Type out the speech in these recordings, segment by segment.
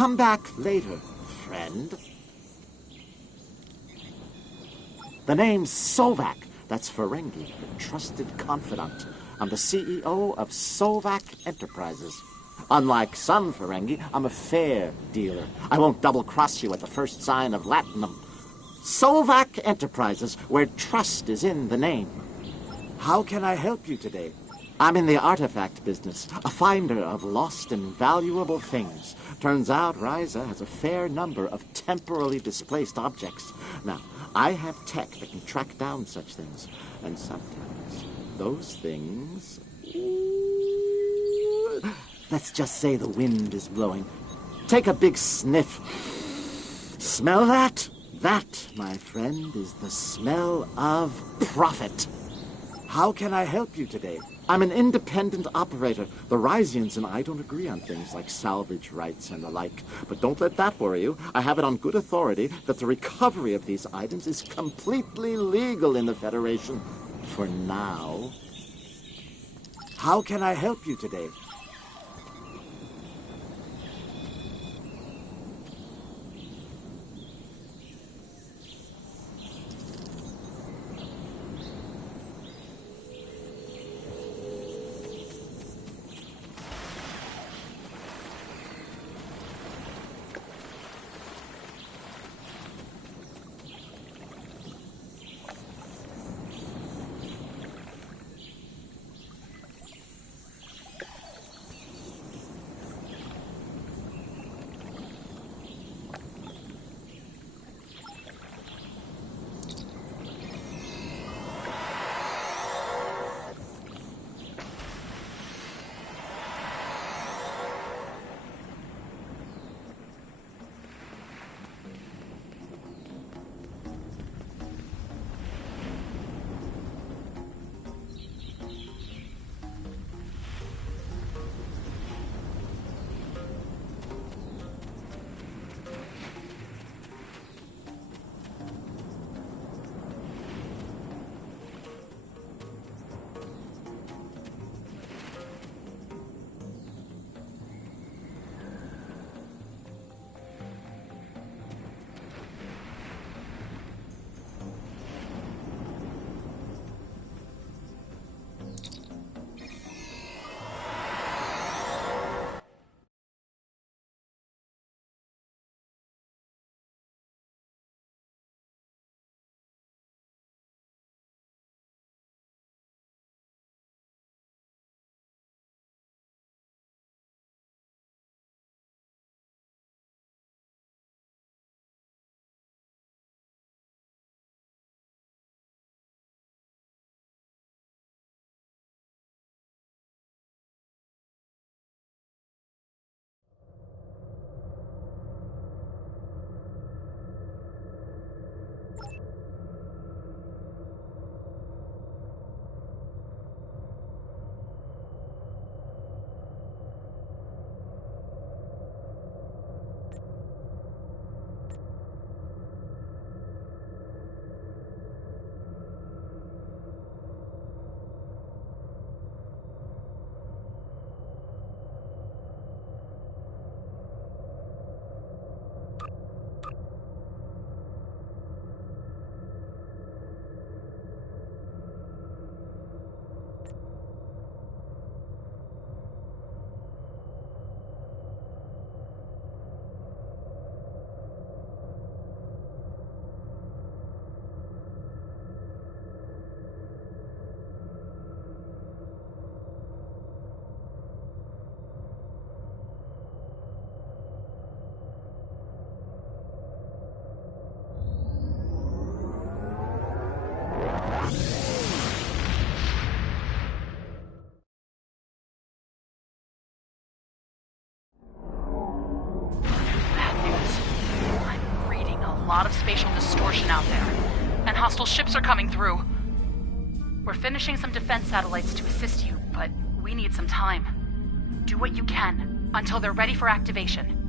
Come back later, friend. The name's Sovak. That's Ferengi, the trusted confidant. I'm the CEO of Sovak Enterprises. Unlike some Ferengi, I'm a fair dealer. I won't double-cross you at the first sign of Latinum. Sovak Enterprises, where trust is in the name. How can I help you today? I'm in the artifact business, a finder of lost and valuable things. Turns out Ryza has a fair number of temporally displaced objects. Now, I have tech that can track down such things, and sometimes those things... Let's just say the wind is blowing. Take a big sniff. Smell that? That, my friend, is the smell of profit. How can I help you today? I'm an independent operator. The Ryzians and I don't agree on things like salvage rights and the like. But don't let that worry you. I have it on good authority that the recovery of these items is completely legal in the Federation. For now. How can I help you today? lot of spatial distortion out there, and hostile ships are coming through. We're finishing some defense satellites to assist you, but we need some time. Do what you can until they're ready for activation.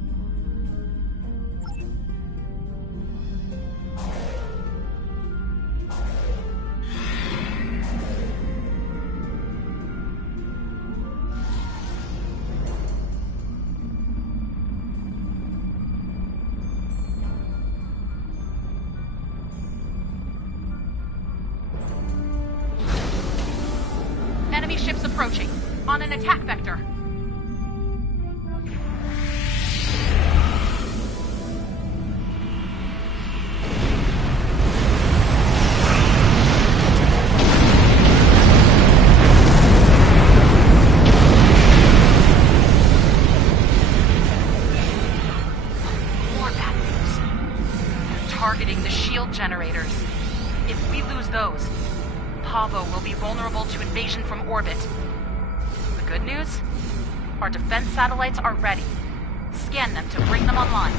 approaching. On an attack vector. More bad news. They're targeting the shield generators. If we lose those, Pavo will be vulnerable to invasion from orbit. The good news? Our defense satellites are ready. Scan them to bring them online.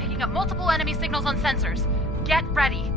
Picking up multiple enemy signals on sensors. Get ready.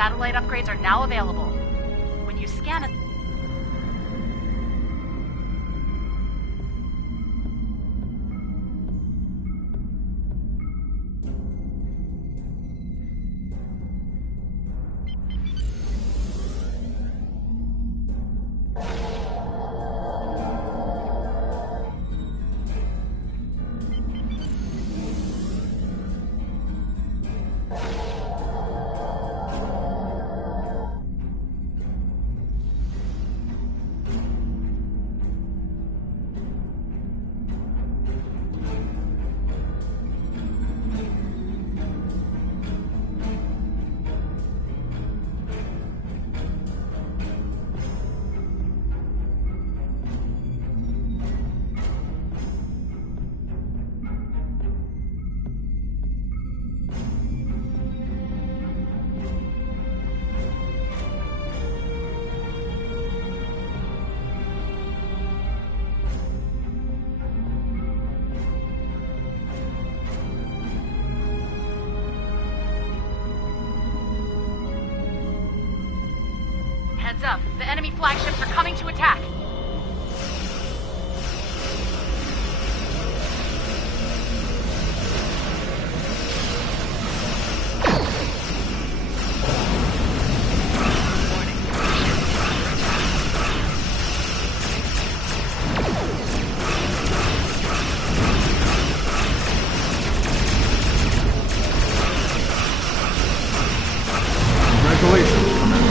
satellite upgrades are now available. When you scan it... Heads up, the enemy flagships are coming to attack. Congratulations, Commander.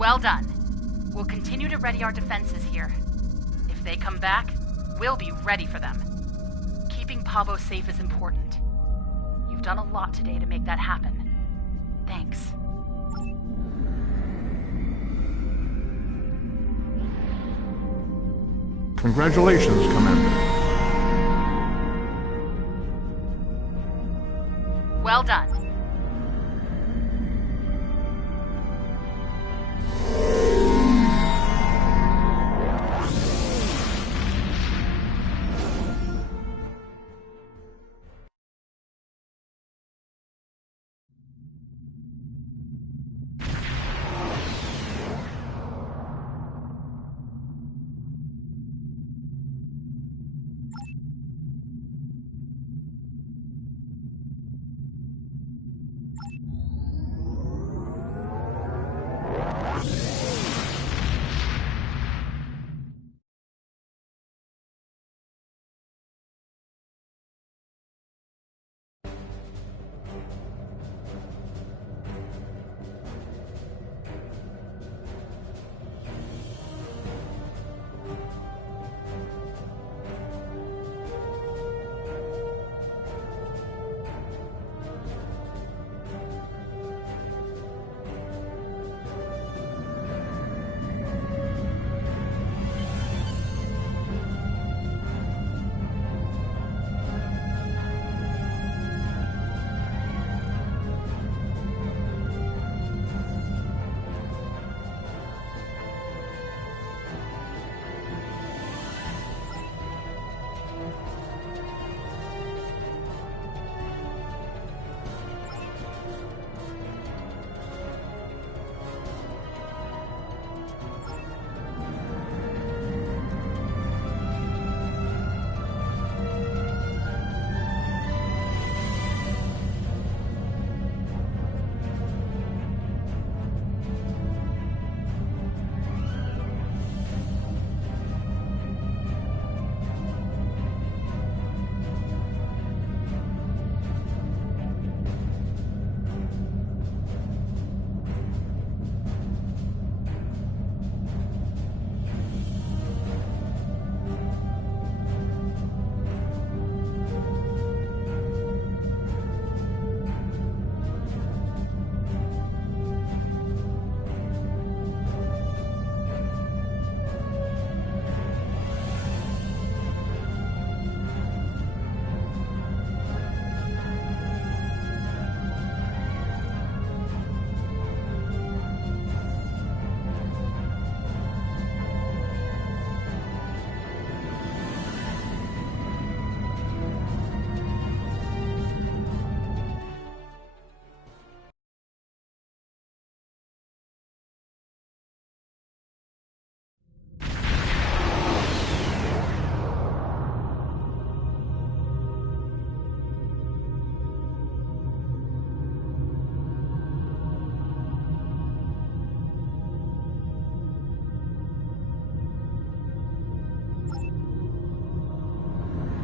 Well done. We'll continue to ready our defenses here. If they come back, we'll be ready for them. Keeping Pavo safe is important. You've done a lot today to make that happen. Thanks. Congratulations, Commander. Well done.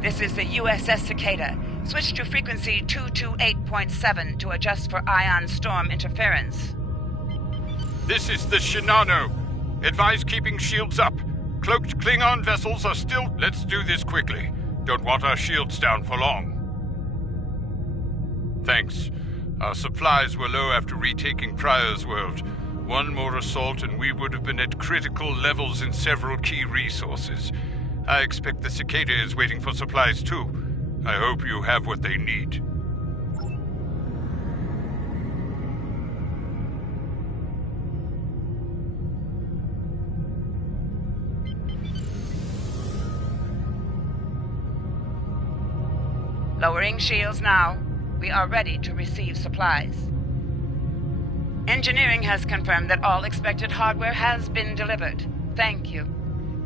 This is the USS Cicada. Switch to frequency 228.7 to adjust for ion storm interference. This is the Shinano. Advise keeping shields up. Cloaked Klingon vessels are still... Let's do this quickly. Don't want our shields down for long. Thanks. Our supplies were low after retaking Pryor's world. One more assault and we would have been at critical levels in several key resources. I expect the Cicada is waiting for supplies too. I hope you have what they need. Lowering shields now. We are ready to receive supplies. Engineering has confirmed that all expected hardware has been delivered. Thank you.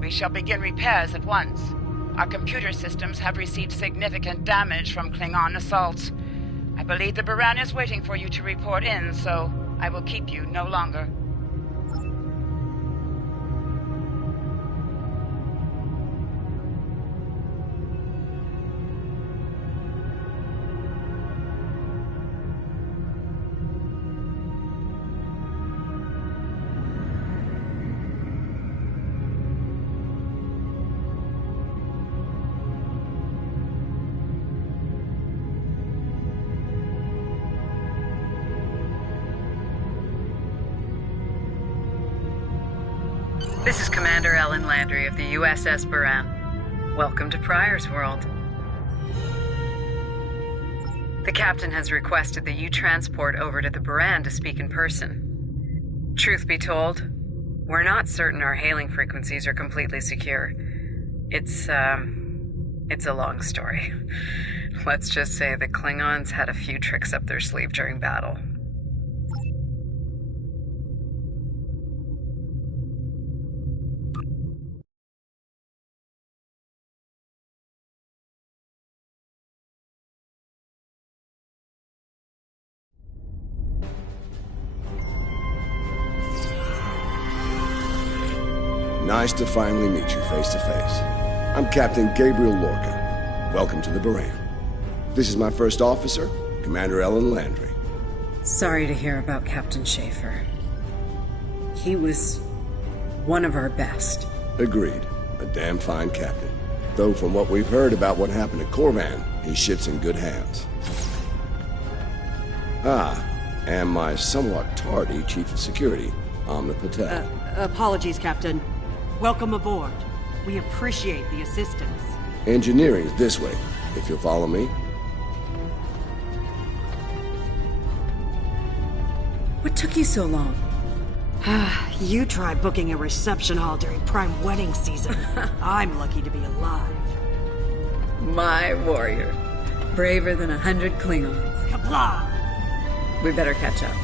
We shall begin repairs at once. Our computer systems have received significant damage from Klingon assaults. I believe the Baran is waiting for you to report in, so I will keep you no longer. This is Commander Ellen Landry of the USS Buran. Welcome to Pryor's World. The captain has requested that you transport over to the Buran to speak in person. Truth be told, we're not certain our hailing frequencies are completely secure. It's a long story. Let's just say the Klingons had a few tricks up their sleeve during battle. Nice to finally meet you face to face. I'm Captain Gabriel Lorca. Welcome to the Buran. This is my first officer, Commander Ellen Landry. Sorry to hear about Captain Schaefer. He was one of our best. Agreed. A damn fine captain. Though from what we've heard about what happened at Korvan, his ship's in good hands. And my somewhat tardy Chief of Security, Amna Patel. Apologies, Captain. Welcome aboard. We appreciate the assistance. Engineering's this way, if you'll follow me. What took you so long? You try booking a reception hall during prime wedding season. I'm lucky to be alive. My warrior. Braver than 100 Klingons. Kabla! We better catch up.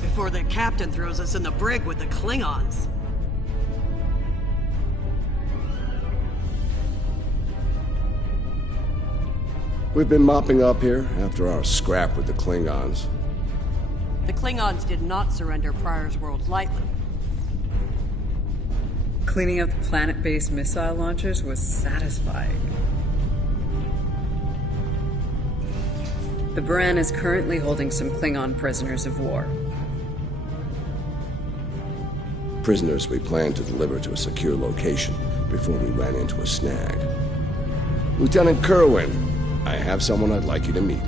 Before the captain throws us in the brig with the Klingons. We've been mopping up here after our scrap with the Klingons. The Klingons did not surrender Pryor's World lightly. Cleaning up the planet-based missile launchers was satisfying. The Buran is currently holding some Klingon prisoners of war. Prisoners we plan to deliver to a secure location before we ran into a snag. Lieutenant Kerwin, I have someone I'd like you to meet.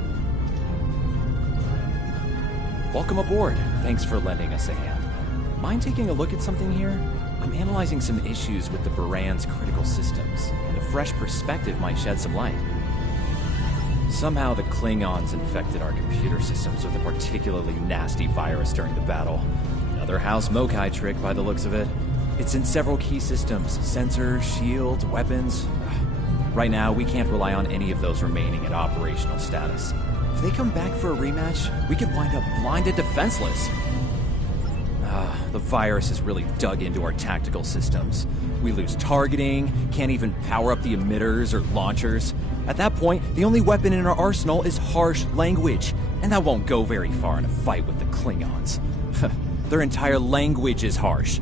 Welcome aboard. Thanks for lending us a hand. Mind taking a look at something here? I'm analyzing some issues with the Buran's critical systems, and a fresh perspective might shed some light. Somehow the Klingons infected our computer systems with a particularly nasty virus during the battle. Another House Mokai trick by the looks of it. It's in several key systems, sensors, shields, weapons. Right now, we can't rely on any of those remaining at operational status. If they come back for a rematch, we could wind up blinded defenseless. The virus has really dug into our tactical systems. We lose targeting, can't even power up the emitters or launchers. At that point, the only weapon in our arsenal is harsh language, and that won't go very far in a fight with the Klingons. Their entire language is harsh.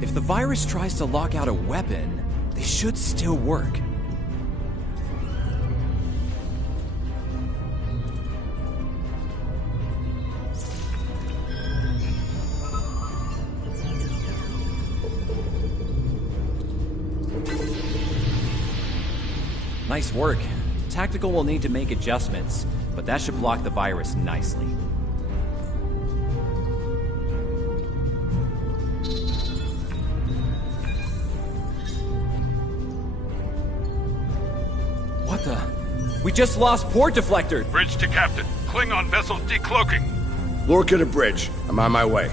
If the virus tries to lock out a weapon, they should still work. Nice work. Tactical will need to make adjustments, but that should block the virus nicely. What the? We just lost port deflector! Bridge to captain. Klingon vessel decloaking. Lorca to bridge. I'm on my way.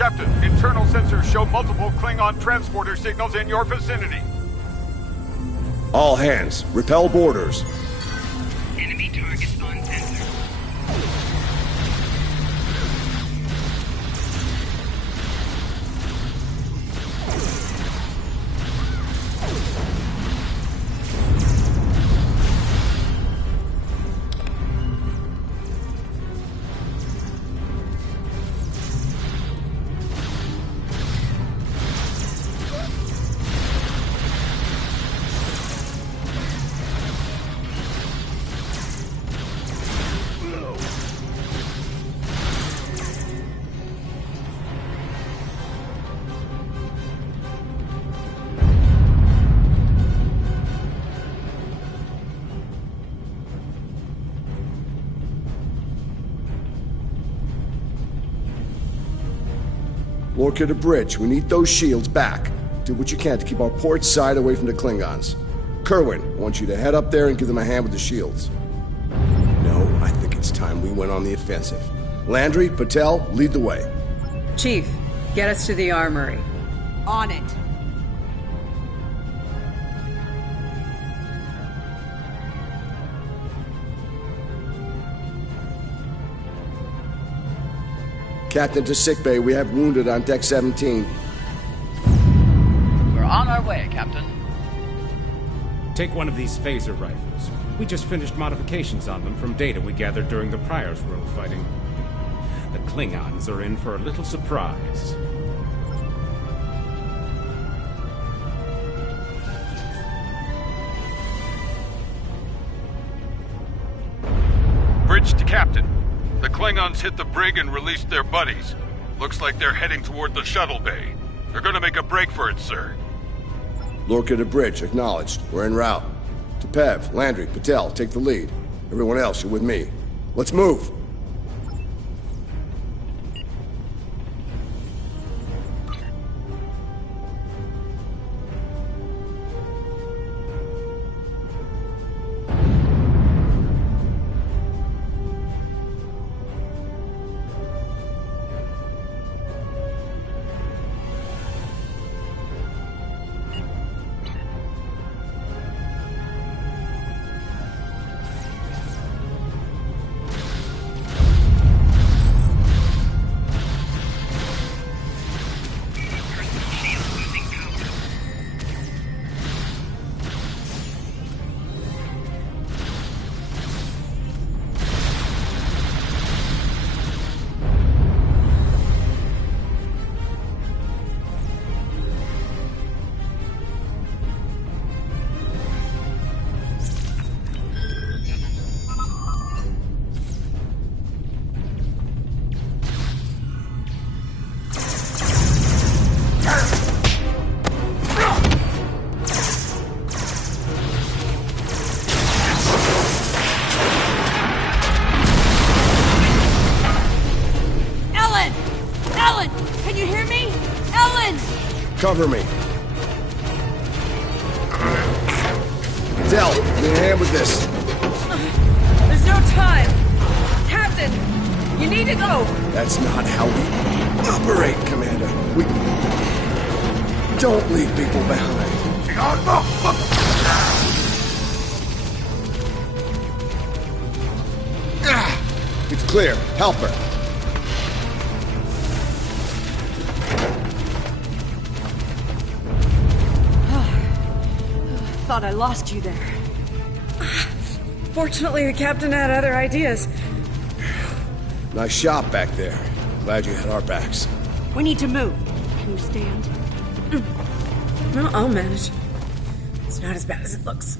Captain, internal sensors show multiple Klingon transporter signals in your vicinity. All hands, repel boarders. Enemy targets on sensor. Lorca to bridge. We need those shields back. Do what you can to keep our port side away from the Klingons. Kerwin, I want you to head up there and give them a hand with the shields. No, I think it's time we went on the offensive. Landry, Patel, lead the way. Chief, get us to the armory. On it. Captain to sickbay. We have wounded on deck 17. We're on our way, Captain. Take one of these phaser rifles. We just finished modifications on them from data we gathered during the Prior's World fighting. The Klingons are in for a little surprise. Bridge to Captain. The Klingons hit the brig and released their buddies. Looks like they're heading toward the shuttle bay. They're gonna make a break for it, sir. Lorca to bridge. Acknowledged. We're en route. To Pev, Landry, Patel, take the lead. Everyone else, you're with me. Let's move! Cover me. Del, give me a hand with this. There's no time. Captain, you need to go. That's not how we operate, Commander. We don't leave people behind. It's clear. Help her. Thought I lost you there. Fortunately, the captain had other ideas. Nice shot back there. Glad you had our backs. We need to move. Can you stand? No, I'll manage. It's not as bad as it looks.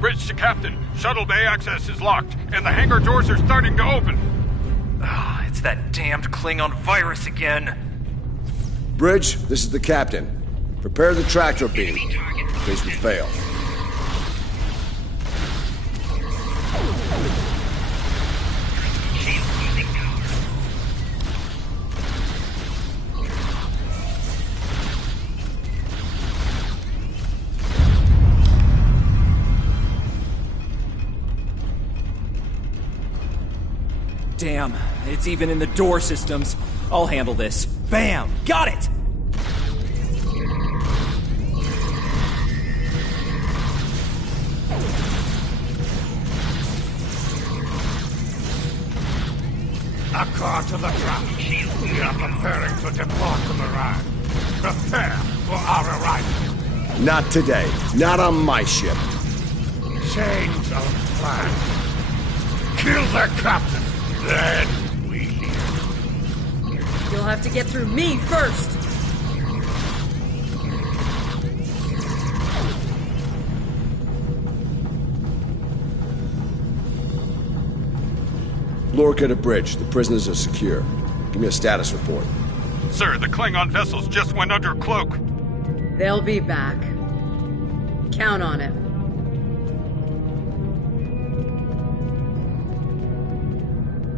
Bridge to Captain. Shuttle bay access is locked, and the hangar doors are starting to open. It's that damned Klingon virus again. Bridge, this is the captain. Prepare the tractor beam, in case we fail. Damn, it's even in the door systems. I'll handle this. Bam! Got it! A car to the trap. We are preparing to depart the Mirage. Prepare for our arrival. Not today. Not on my ship. Change of plan. Kill the captain. Then we leave. You'll have to get through me first. Lorca Bridge. The prisoners are secure. Give me a status report. Sir, the Klingon vessels just went under cloak. They'll be back. Count on it.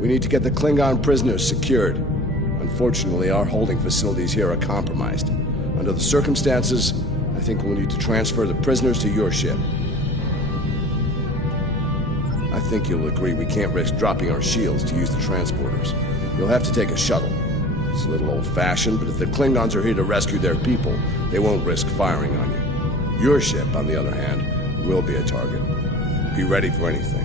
We need to get the Klingon prisoners secured. Unfortunately, our holding facilities here are compromised. Under the circumstances, I think we'll need to transfer the prisoners to your ship. I think you'll agree we can't risk dropping our shields to use the transporters. You'll have to take a shuttle. It's a little old-fashioned, but if the Klingons are here to rescue their people, they won't risk firing on you. Your ship, on the other hand, will be a target. Be ready for anything.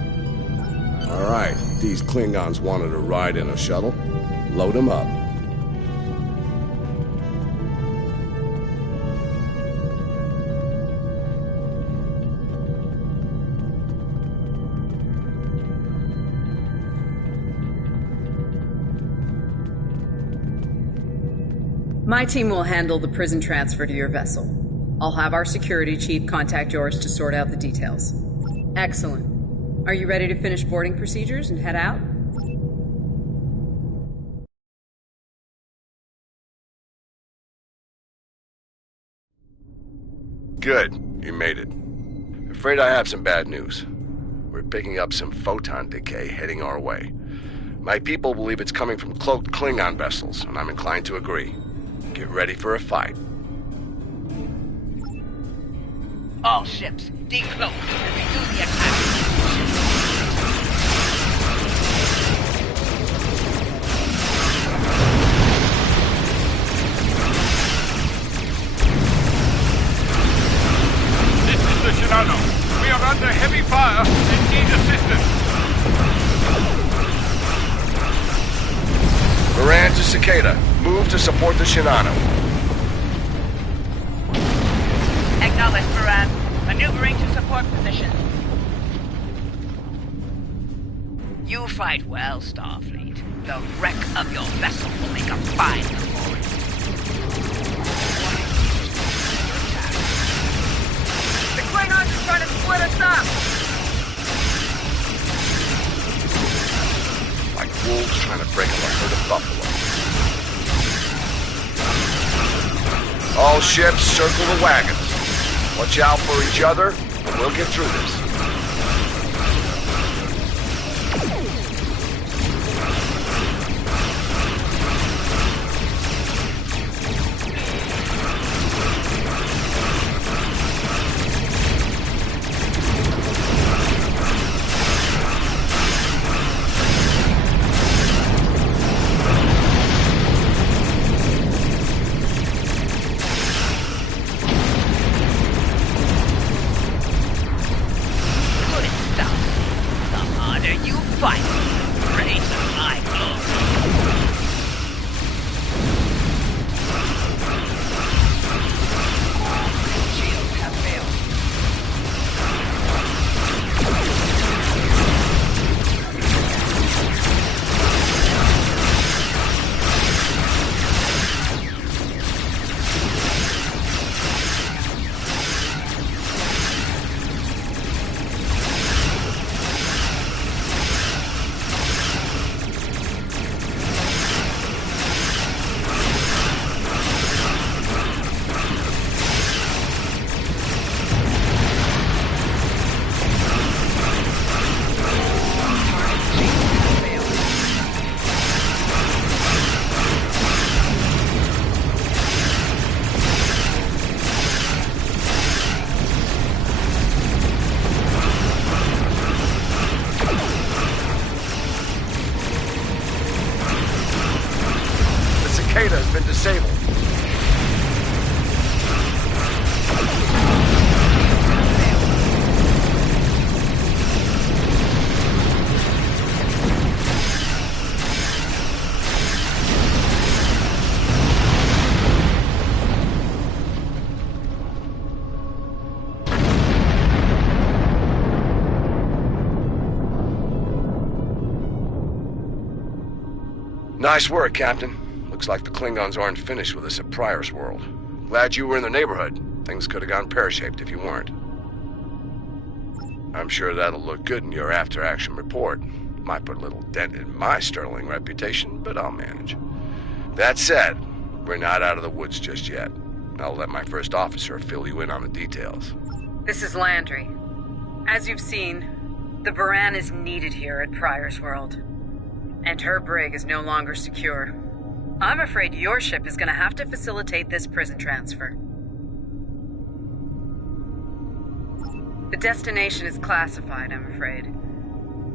All right, these Klingons wanted a ride in a shuttle. Load them up. My team will handle the prison transfer to your vessel. I'll have our security chief contact yours to sort out the details. Excellent. Are you ready to finish boarding procedures and head out? Good. You made it. Afraid I have some bad news. We're picking up some photon decay heading our way. My people believe it's coming from cloaked Klingon vessels, and I'm inclined to agree. Get ready for a fight. All ships, decloak and renew the attack. This is the Shinano. We are under heavy fire and need assistance. Moran to Cicada. Move to support the Shinano. Acknowledged, Moran. Maneuvering to support position. You fight well, Starfleet. The wreck of your vessel will make a fine memorial. The Klingons are trying to split us up! Like wolves trying to break up a herd of buffalo. All ships, circle the wagons. Watch out for each other, and we'll get through this. Nice work, Captain. Looks like the Klingons aren't finished with us at Pryor's World. Glad you were in the neighborhood. Things could have gone pear-shaped if you weren't. I'm sure that'll look good in your after-action report. Might put a little dent in my sterling reputation, but I'll manage. That said, we're not out of the woods just yet. I'll let my first officer fill you in on the details. This is Landry. As you've seen, the Baran is needed here at Pryor's World. And her brig is no longer secure. I'm afraid your ship is going to have to facilitate this prison transfer. The destination is classified, I'm afraid.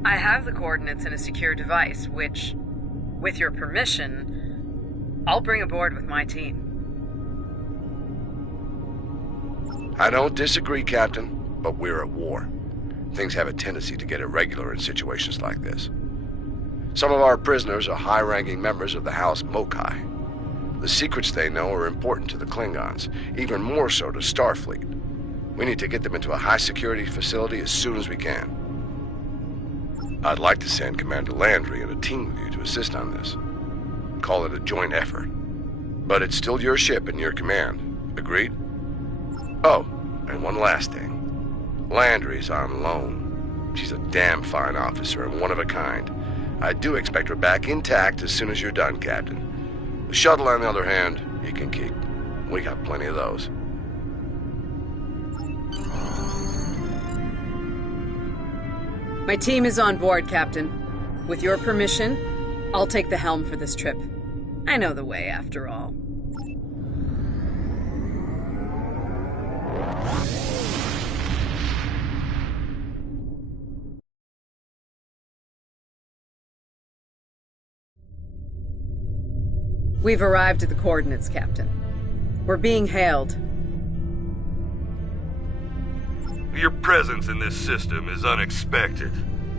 I have the coordinates in a secure device, which, with your permission, I'll bring aboard with my team. I don't disagree, Captain, but we're at war. Things have a tendency to get irregular in situations like this. Some of our prisoners are high-ranking members of the House Mokai. The secrets they know are important to the Klingons, even more so to Starfleet. We need to get them into a high-security facility as soon as we can. I'd like to send Commander Landry and a team with you to assist on this. Call it a joint effort. But it's still your ship and your command. Agreed? Oh, and one last thing. Landry's on loan. She's a damn fine officer and one of a kind. I do expect her back intact as soon as you're done, Captain. The shuttle, on the other hand, you can keep. We got plenty of those. My team is on board, Captain. With your permission, I'll take the helm for this trip. I know the way, after all. We've arrived at the coordinates, Captain. We're being hailed. Your presence in this system is unexpected.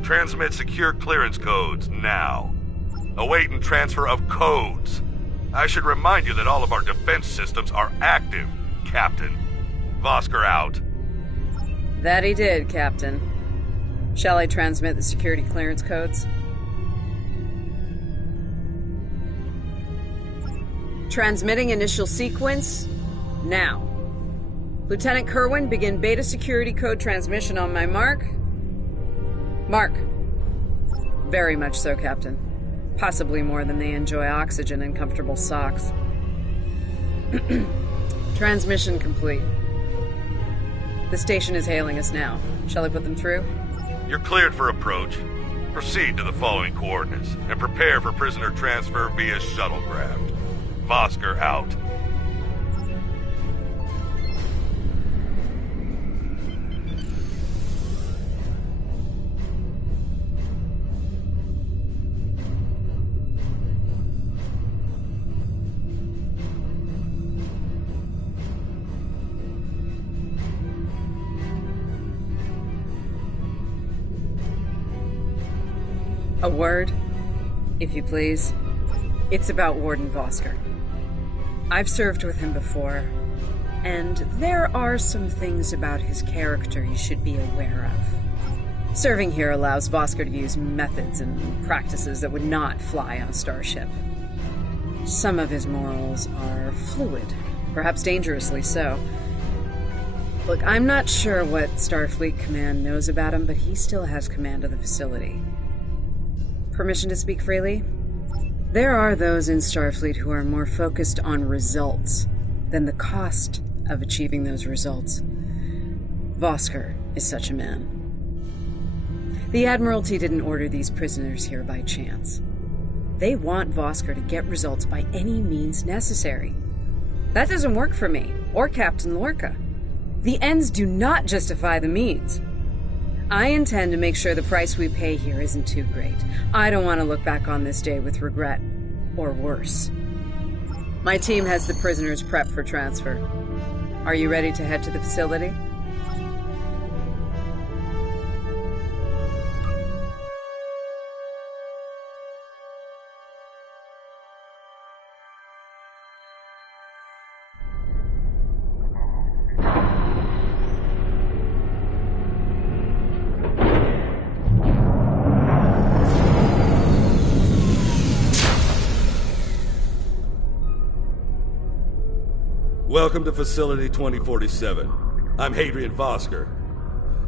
Transmit secure clearance codes now. Awaiting transfer of codes. I should remind you that all of our defense systems are active, Captain. Vosker out. That he did, Captain. Shall I transmit the security clearance codes? Transmitting initial sequence, now. Lieutenant Kerwin, begin beta security code transmission on my mark. Mark. Very much so, Captain. Possibly more than they enjoy oxygen and comfortable socks. Transmission complete. The station is hailing us now. Shall I put them through? You're cleared for approach. Proceed to the following coordinates and prepare for prisoner transfer via shuttlecraft. Vosker out. A word, if you please. It's about Warden Vosker. I've served with him before, and there are some things about his character you should be aware of. Serving here allows Vosker to use methods and practices that would not fly on a starship. Some of his morals are fluid, perhaps dangerously so. Look, I'm not sure what Starfleet Command knows about him, but he still has command of the facility. Permission to speak freely? There are those in Starfleet who are more focused on results than the cost of achieving those results. Vosker is such a man. The Admiralty didn't order these prisoners here by chance. They want Vosker to get results by any means necessary. That doesn't work for me, or Captain Lorca. The ends do not justify the means. I intend to make sure the price we pay here isn't too great. I don't want to look back on this day with regret, or worse. My team has the prisoners prepped for transfer. Are you ready to head to the facility? Welcome to Facility 2047. I'm Hadrian Vosker.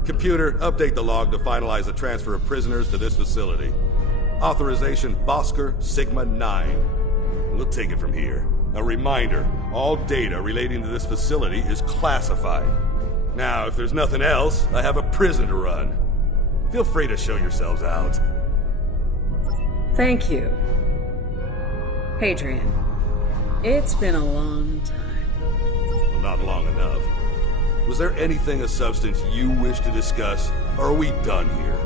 Computer, update the log to finalize the transfer of prisoners to this facility. Authorization Vosker Sigma 9. We'll take it from here. A reminder, all data relating to this facility is classified. Now, if there's nothing else, I have a prison to run. Feel free to show yourselves out. Thank you. Hadrian, it's been a long time. Well, not long enough. Was there anything of substance you wish to discuss, or are we done here?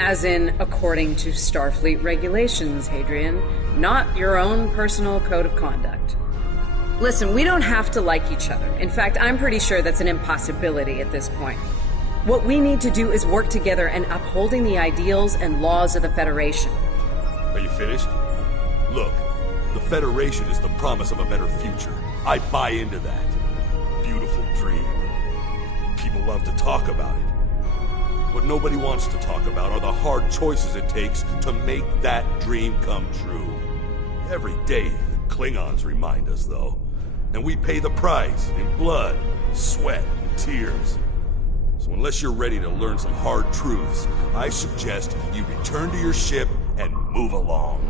As in, according to Starfleet regulations, Hadrian, not your own personal code of conduct. Listen, we don't have to like each other. In fact, I'm pretty sure that's an impossibility at this point. What we need to do is work together in upholding the ideals and laws of the Federation. Are you finished? Look, the Federation is the promise of a better future. I buy into that. Beautiful dream. People love to talk about it. What nobody wants to talk about are the hard choices it takes to make that dream come true. Every day, the Klingons remind us, though. And we pay the price in blood, sweat, and tears. So unless you're ready to learn some hard truths, I suggest you return to your ship and move along.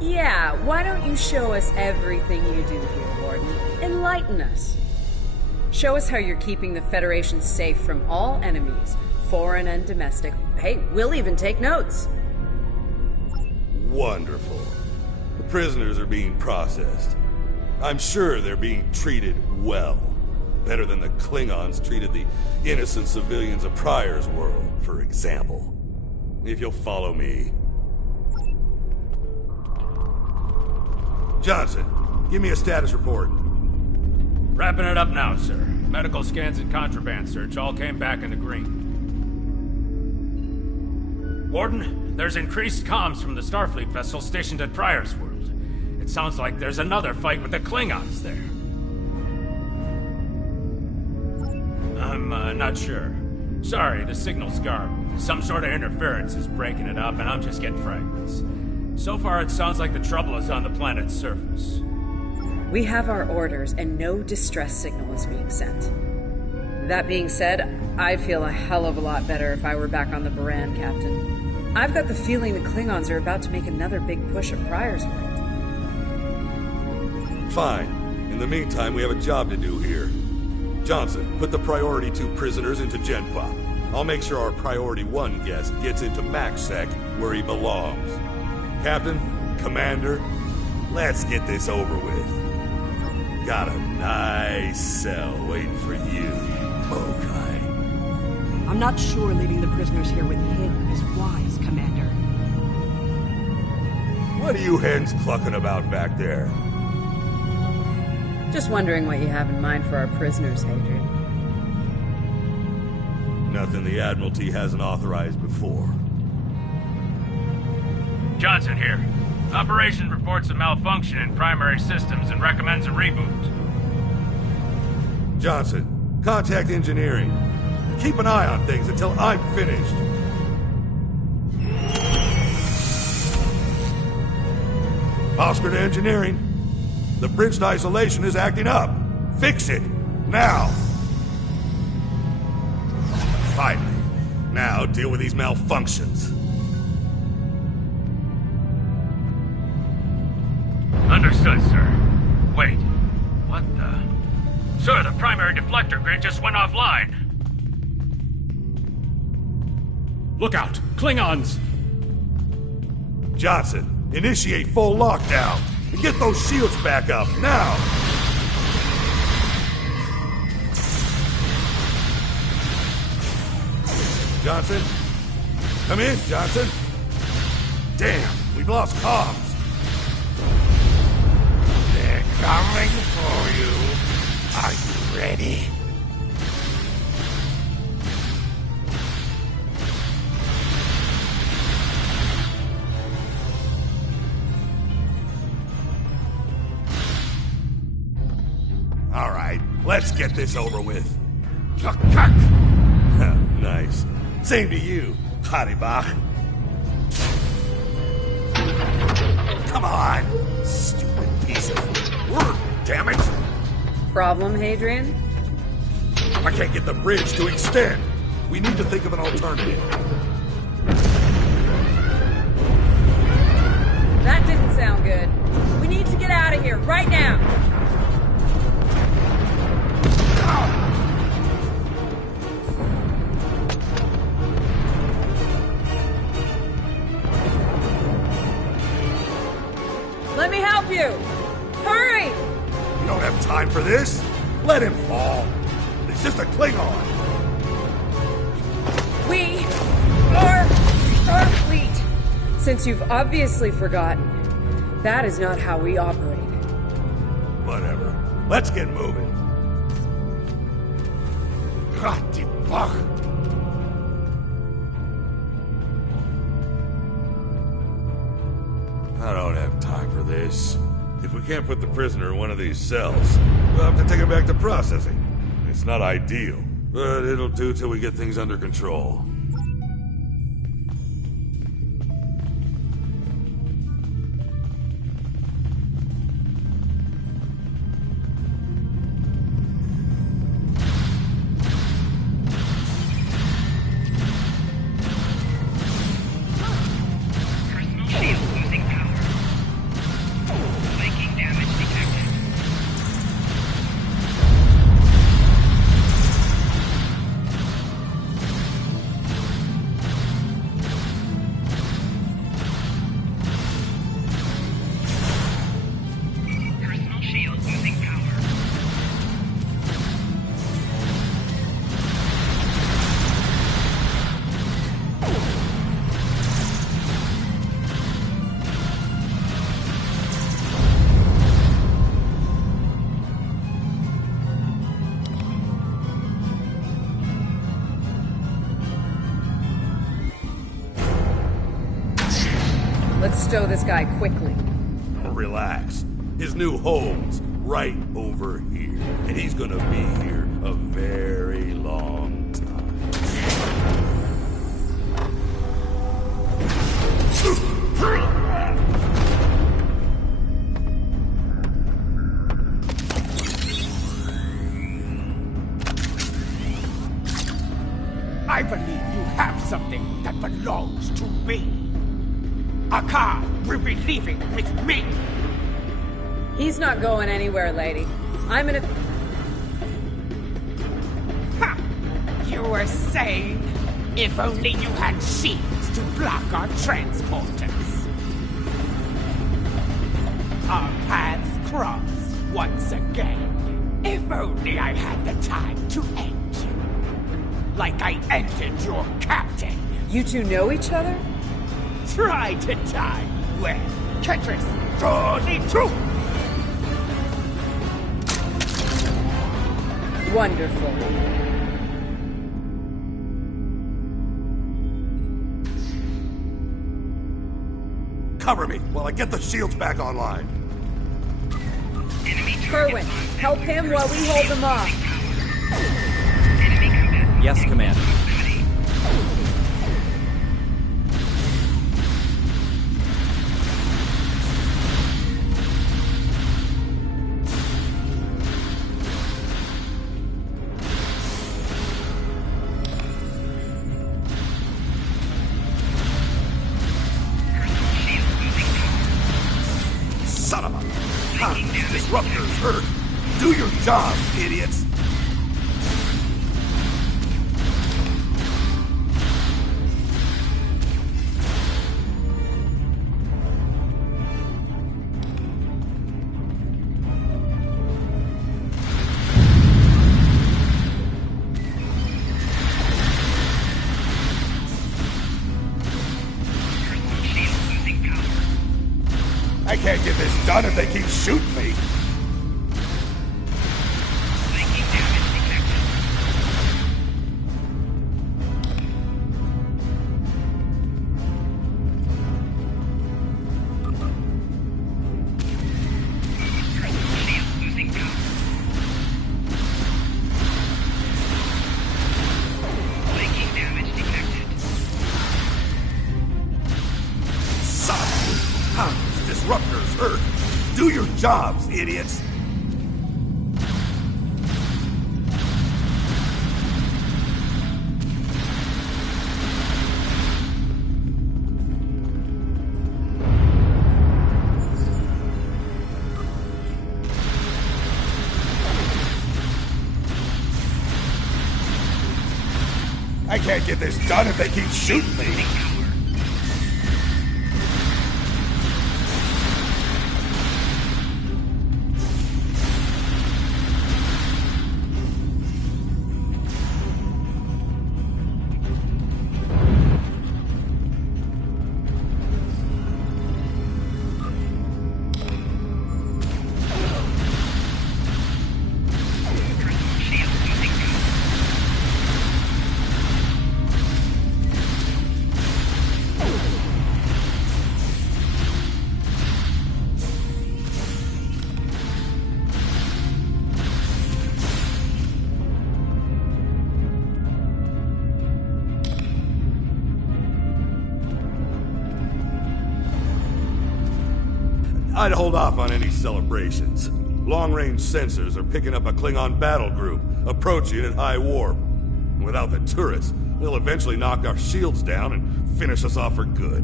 Yeah, why don't you show us everything you do here, Warden? Enlighten us. Show us how you're keeping the Federation safe from all enemies, foreign and domestic. Hey, we'll even take notes. Wonderful. The prisoners are being processed. I'm sure they're being treated well. Better than the Klingons treated the innocent civilians of Pryor's world, for example. If you'll follow me. Johnson, give me a status report. Wrapping it up now, sir. Medical scans and contraband search all came back in the green. Warden, there's increased comms from the Starfleet vessel stationed at Pryor's world. It sounds like there's another fight with the Klingons there. I'm not sure. Sorry, the signal's garbled. Some sort of interference is breaking it up, and I'm just getting fragments. So far, it sounds like the trouble is on the planet's surface. We have our orders, and no distress signal is being sent. That being said, I'd feel a hell of a lot better if I were back on the Baran, Captain. I've got the feeling the Klingons are about to make another big push at Pryor's world. Fine. In the meantime, we have a job to do here. Johnson, put the Priority 2 prisoners into Genpop. I'll make sure our Priority 1 guest gets into MaxSec, where he belongs. Captain, Commander, let's get this over with. Got a nice cell waiting for you, Mokai. I'm not sure leaving the prisoners here with him is wise, Commander. What are you hens clucking about back there? Just wondering what you have in mind for our prisoners, Hadrian. Nothing the Admiralty hasn't authorized before. Johnson here. Operation reports a malfunction in primary systems and recommends a reboot. Johnson, contact engineering. Keep an eye on things until I'm finished. Oscar to engineering. The bridge isolation is acting up. Fix it. Now. Finally. Now deal with these malfunctions. Understood, sir. Wait. What the... Sir, the primary deflector grid just went offline. Look out! Klingons! Johnson, initiate full lockdown. And get those shields back up, now! Johnson? Come in, Johnson. Damn, we've lost comms. They're coming for you. Are you ready? All right, let's get this over with. Chuck, chuck! Nice. Same to you, Haribach. Problem, Hadrian? I can't get the bridge to extend. We need to think of an alternative. That didn't sound good. We need to get out of here, right now! Let me help you! Hurry! We don't have time for this. Let him fall. It's just a Klingon. We are Starfleet. Since you've obviously forgotten, that is not how we operate. Whatever. Let's get moving. God, die fuck. I don't have time for this. If we can't put the prisoner in one of these cells, we'll have to take him back to processing. It's not ideal, but it'll do till we get things under control. Let's stow this guy quickly. Relax. His new home's right over here. And he's gonna be here a very long time. I believe you have something that belongs to me. Akar will be leaving with me. He's not going anywhere, lady. I'm gonna... Ha! You were saying, if only you had shields to block our transporters. Our paths cross once again. If only I had the time to end you. Like I ended your captain. You two know each other? Try to die when Ketris draw the truth. Wonderful. Cover me while I get the shields back online. Kerwin, help him while we hold them off. Yes, Commander. Son of a... Disruptors hurt. Do your job, idiots. I can't get this done if they keep shooting me. Disruptors hurt. Do your jobs, idiots. can't get this done if they keep shooting me. I'd hold off on any celebrations. Long-range sensors are picking up a Klingon battle group, approaching at high warp. Without the turrets, they'll eventually knock our shields down and finish us off for good.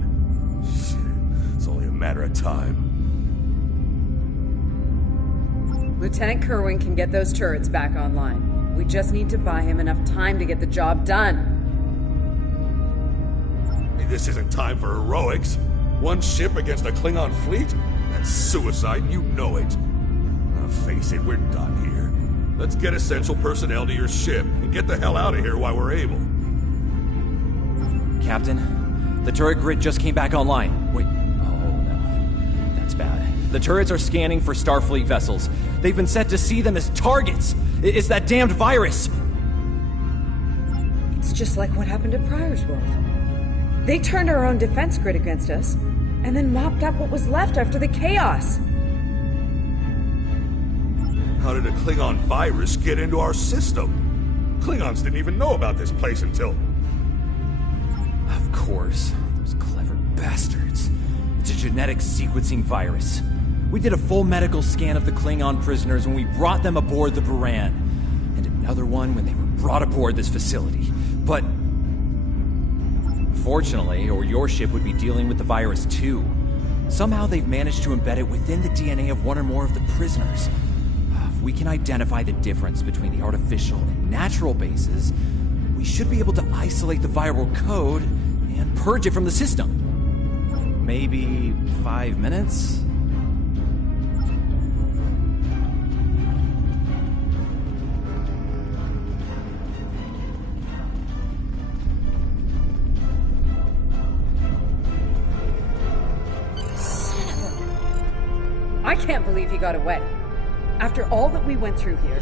Shit, it's only a matter of time. Lieutenant Kerwin can get those turrets back online. We just need to buy him enough time to get the job done. Hey, this isn't time for heroics. One ship against a Klingon fleet? That's suicide, and you know it. Now face it, we're done here. Let's get essential personnel to your ship and get the hell out of here while we're able. Captain, the turret grid just came back online. Wait, oh no. That's bad. The turrets are scanning for Starfleet vessels. They've been set to see them as targets. It's that damned virus. It's just like what happened at Pryor's World. They turned our own defense grid against us, and then mopped up what was left after the chaos. How did a Klingon virus get into our system? Klingons didn't even know about this place until... Of course. Those clever bastards. It's a genetic sequencing virus. We did a full medical scan of the Klingon prisoners when we brought them aboard the Buran, and another one when they were brought aboard this facility. But... fortunately, or your ship would be dealing with the virus too. Somehow they've managed to embed it within the DNA of one or more of the prisoners. If we can identify the difference between the artificial and natural bases, we should be able to isolate the viral code and purge it from the system. Maybe 5 minutes? I can't believe he got away. After all that we went through here,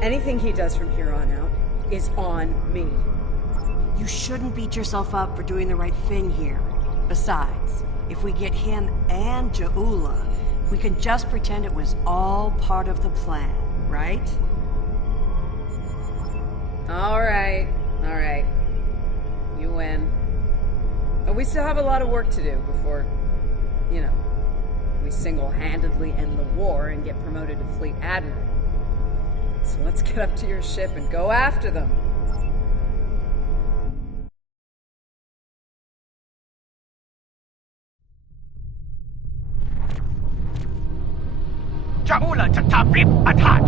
anything he does from here on out is on me. You shouldn't beat yourself up for doing the right thing here. Besides, if we get him and Ja'ula, we can just pretend it was all part of the plan, right? All right. You win. But we still have a lot of work to do before, we single-handedly end the war and get promoted to Fleet Admiral. So let's get up to your ship and go after them. Ja'ula to Ta'Rib attached.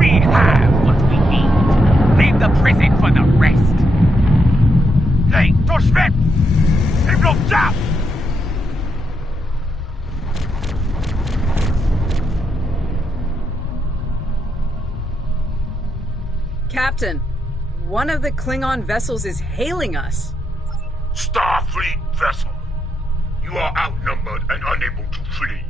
We have what we need. Leave the prison for the rest. Hey, Toshvet! Ibn Jaf! Captain, one of the Klingon vessels is hailing us. Starfleet vessel. You are outnumbered and unable to flee.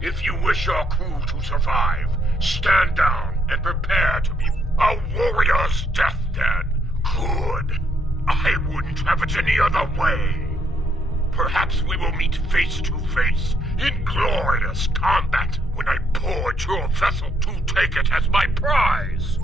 If you wish your crew to survive, stand down and prepare to be a warrior's death then. Good. I wouldn't have it any other way. Perhaps we will meet face to face in glorious combat when I board your vessel to take it as my prize.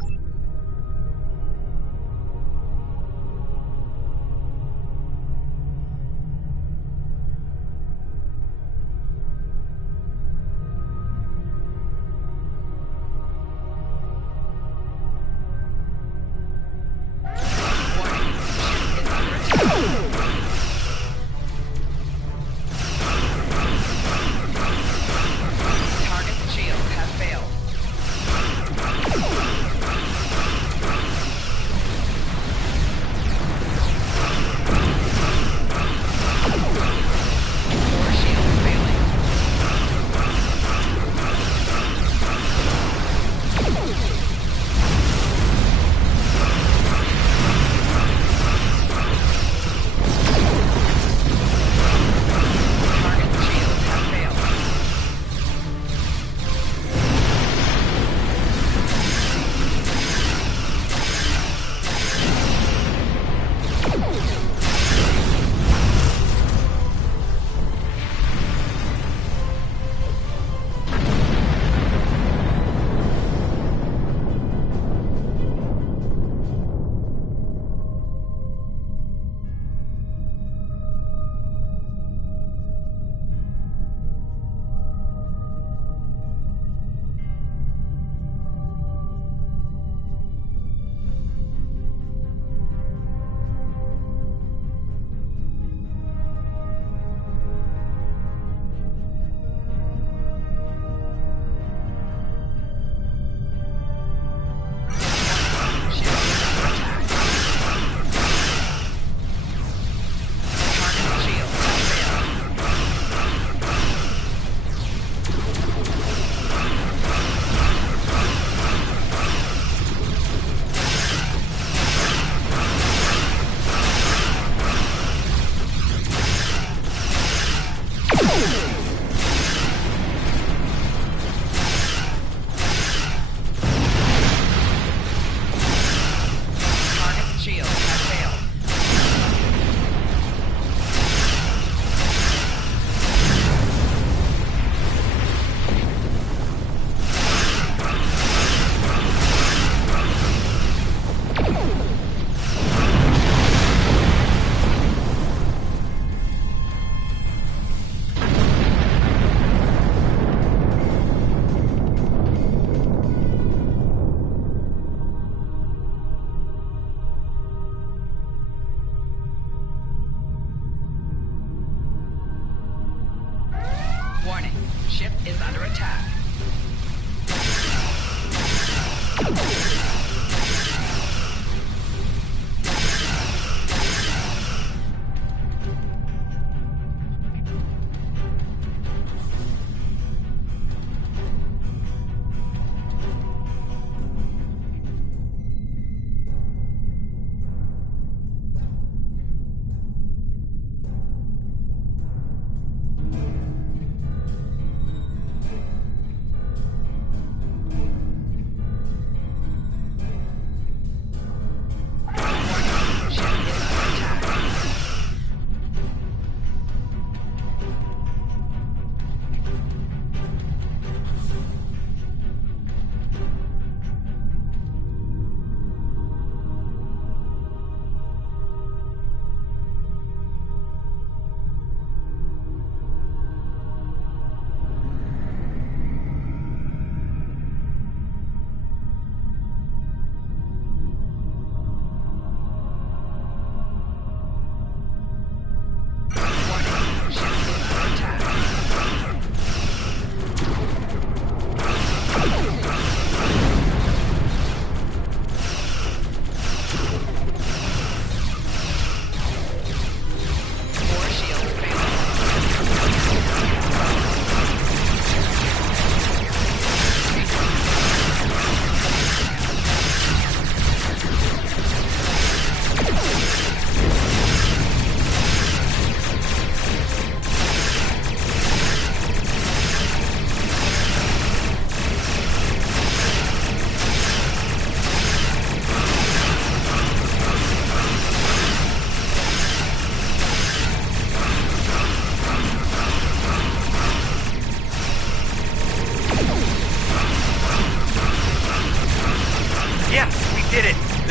Ship is under attack.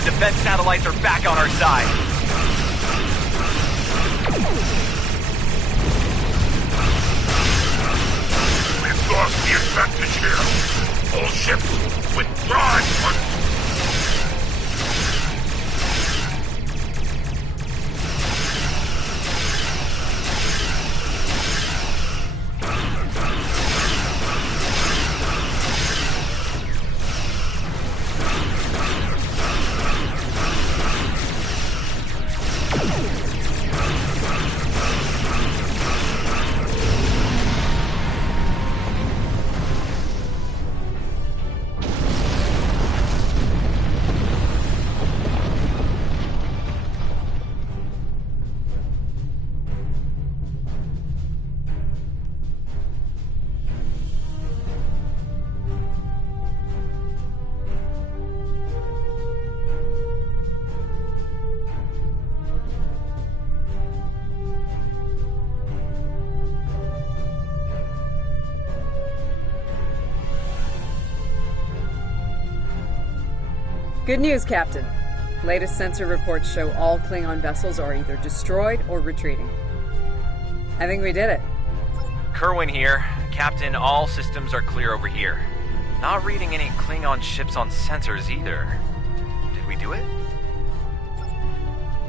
Defense satellites are back on our side. We've lost the advantage here. All ships withdraw at once. Good news, Captain. Latest sensor reports show all Klingon vessels are either destroyed or retreating. I think we did it. Kerwin here. Captain, all systems are clear over here. Not reading any Klingon ships on sensors either. Did we do it?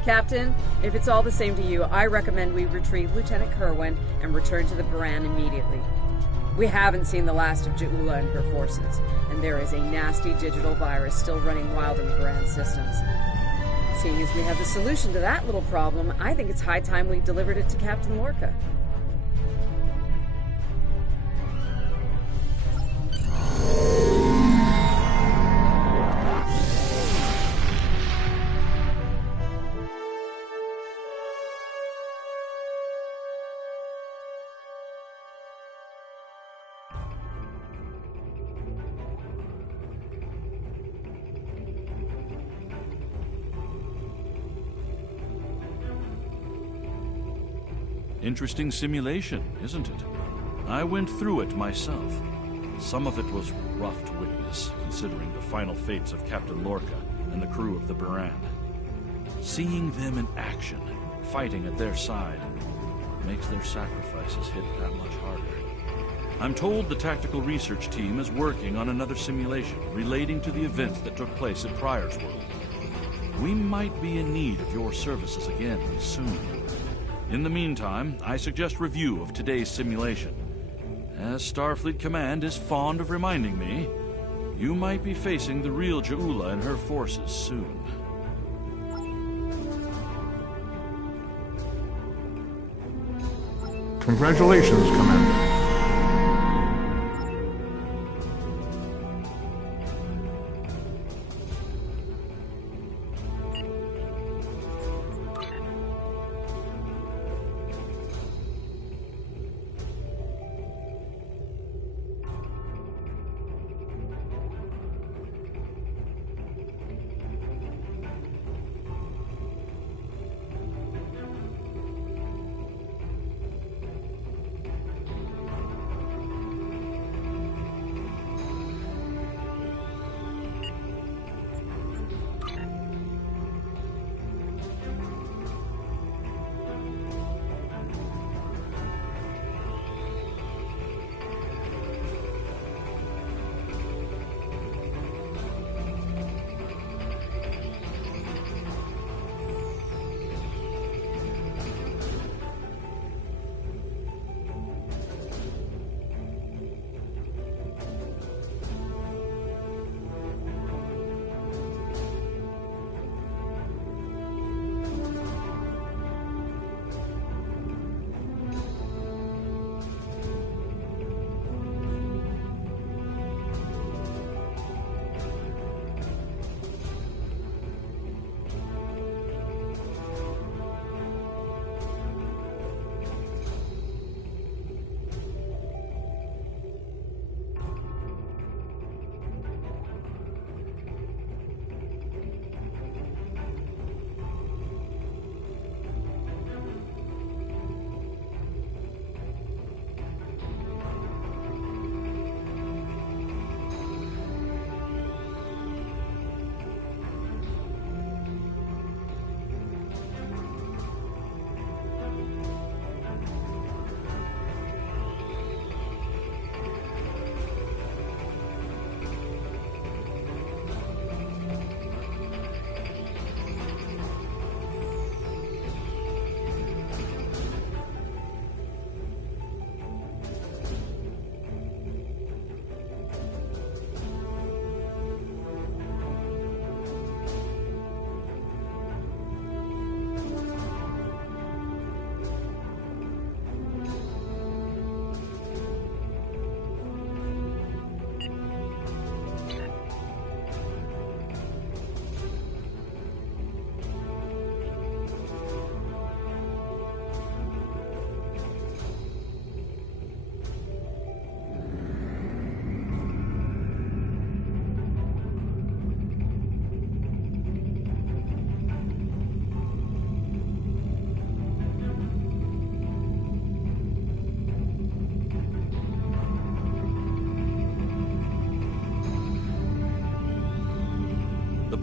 Captain, if it's all the same to you, I recommend we retrieve Lieutenant Kerwin and return to the Baran immediately. We haven't seen the last of Ja'ula and her forces, and there is a nasty digital virus still running wild in the Baran systems. Seeing as we have the solution to that little problem, I think it's high time we delivered it to Captain Lorca. Interesting simulation, isn't it? I went through it myself. Some of it was rough to witness, considering the final fates of Captain Lorca and the crew of the Baran. Seeing them in action, fighting at their side, makes their sacrifices hit that much harder. I'm told the tactical research team is working on another simulation relating to the events that took place at Pryor's World. We might be in need of your services again soon. In the meantime, I suggest review of today's simulation, As Starfleet Command is fond of reminding me, you might be facing the real Ja'ula and her forces soon. Congratulations, Commander.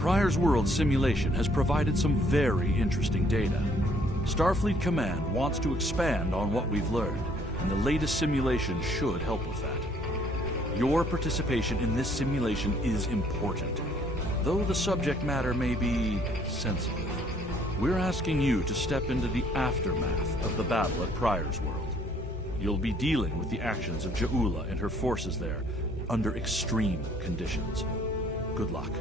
Pryor's World simulation has provided some very interesting data. Starfleet Command wants to expand on what we've learned, and the latest simulation should help with that. Your participation in this simulation is important. Though the subject matter may be sensitive, we're asking you to step into the aftermath of the battle at Pryor's World. You'll be dealing with the actions of Ja'ula and her forces there under extreme conditions. Good luck.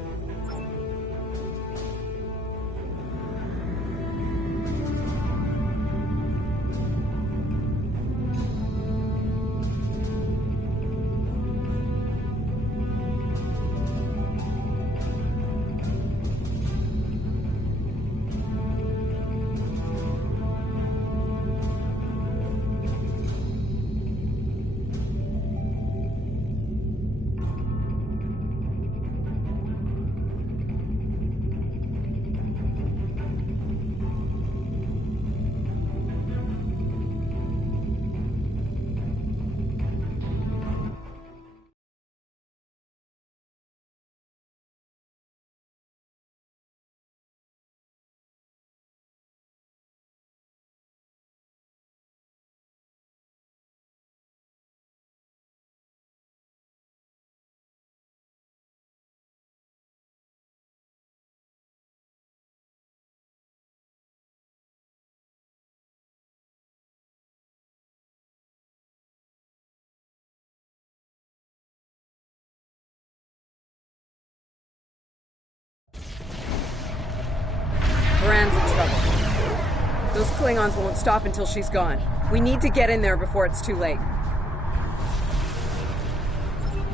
Klingons won't stop until she's gone. We need to get in there before it's too late.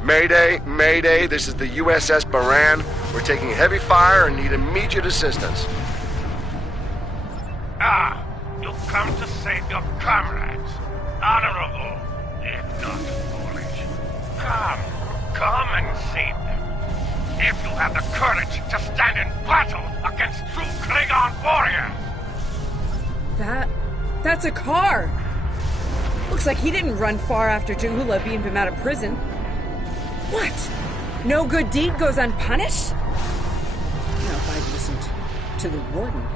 Mayday, Mayday, this is the USS Baran. We're taking heavy fire and need immediate assistance. Ah, you've come to save your comrades. Honorable, if not foolish. Come and save them. If you have the courage to stand in battle against true Klingon warriors. That's a car! Looks like he didn't run far after Jahula beamed him out of prison. What? No good deed goes unpunished? Now, if I'd listened to the Warden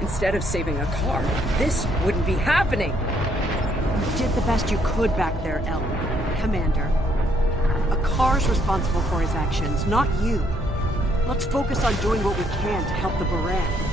instead of saving a car, this wouldn't be happening. You did the best you could back there, El. Commander. A car's responsible for his actions, not you. Let's focus on doing what we can to help the Baran.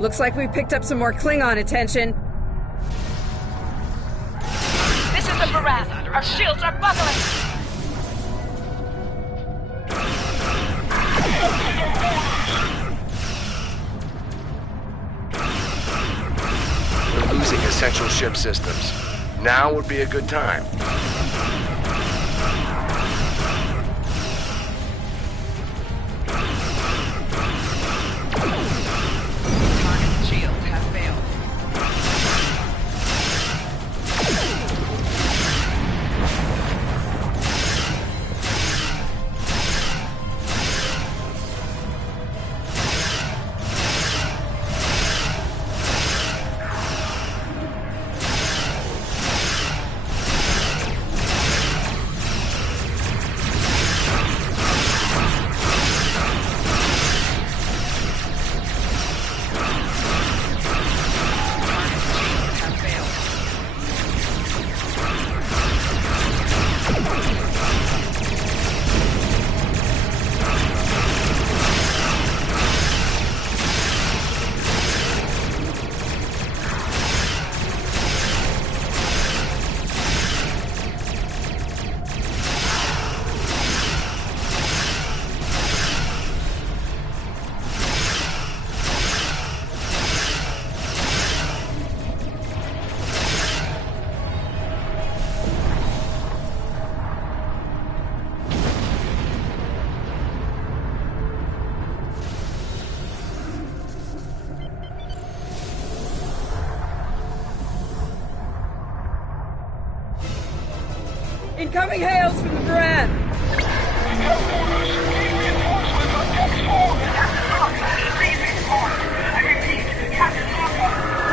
Looks like we picked up some more Klingon attention. This is the Baran. Our shields are buckling. We're losing essential ship systems. Now would be a good time. Incoming hails from the Baran!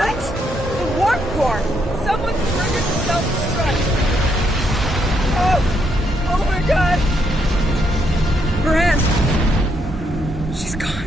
What? The warp core! Someone's triggered the self-destruct! Oh my god! Baran! She's gone.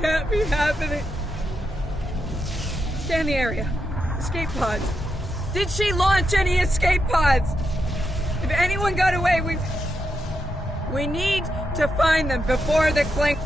Can't be happening. Scan the area. Escape pods. Did she launch any escape pods? If anyone got away, we need to find them before the Kling...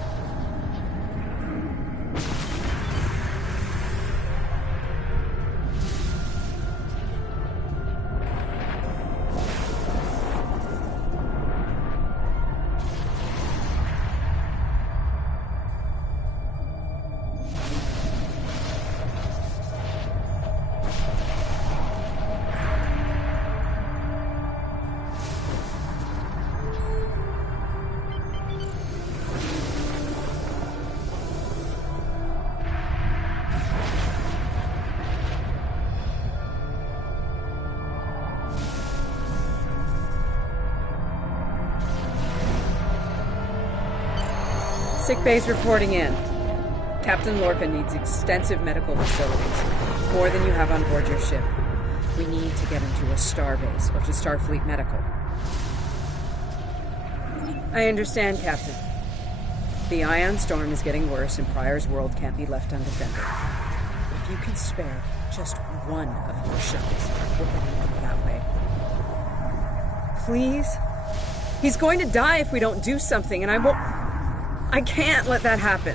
Sick bay's reporting in. Captain Lorca needs extensive medical facilities, more than you have on board your ship. We need to get him to a starbase or to Starfleet Medical. I understand, Captain. The ion storm is getting worse and Pryor's world can't be left undefended. If you can spare just one of your shells, we'll get him out that way. Please? He's going to die if we don't do something, and I can't let that happen.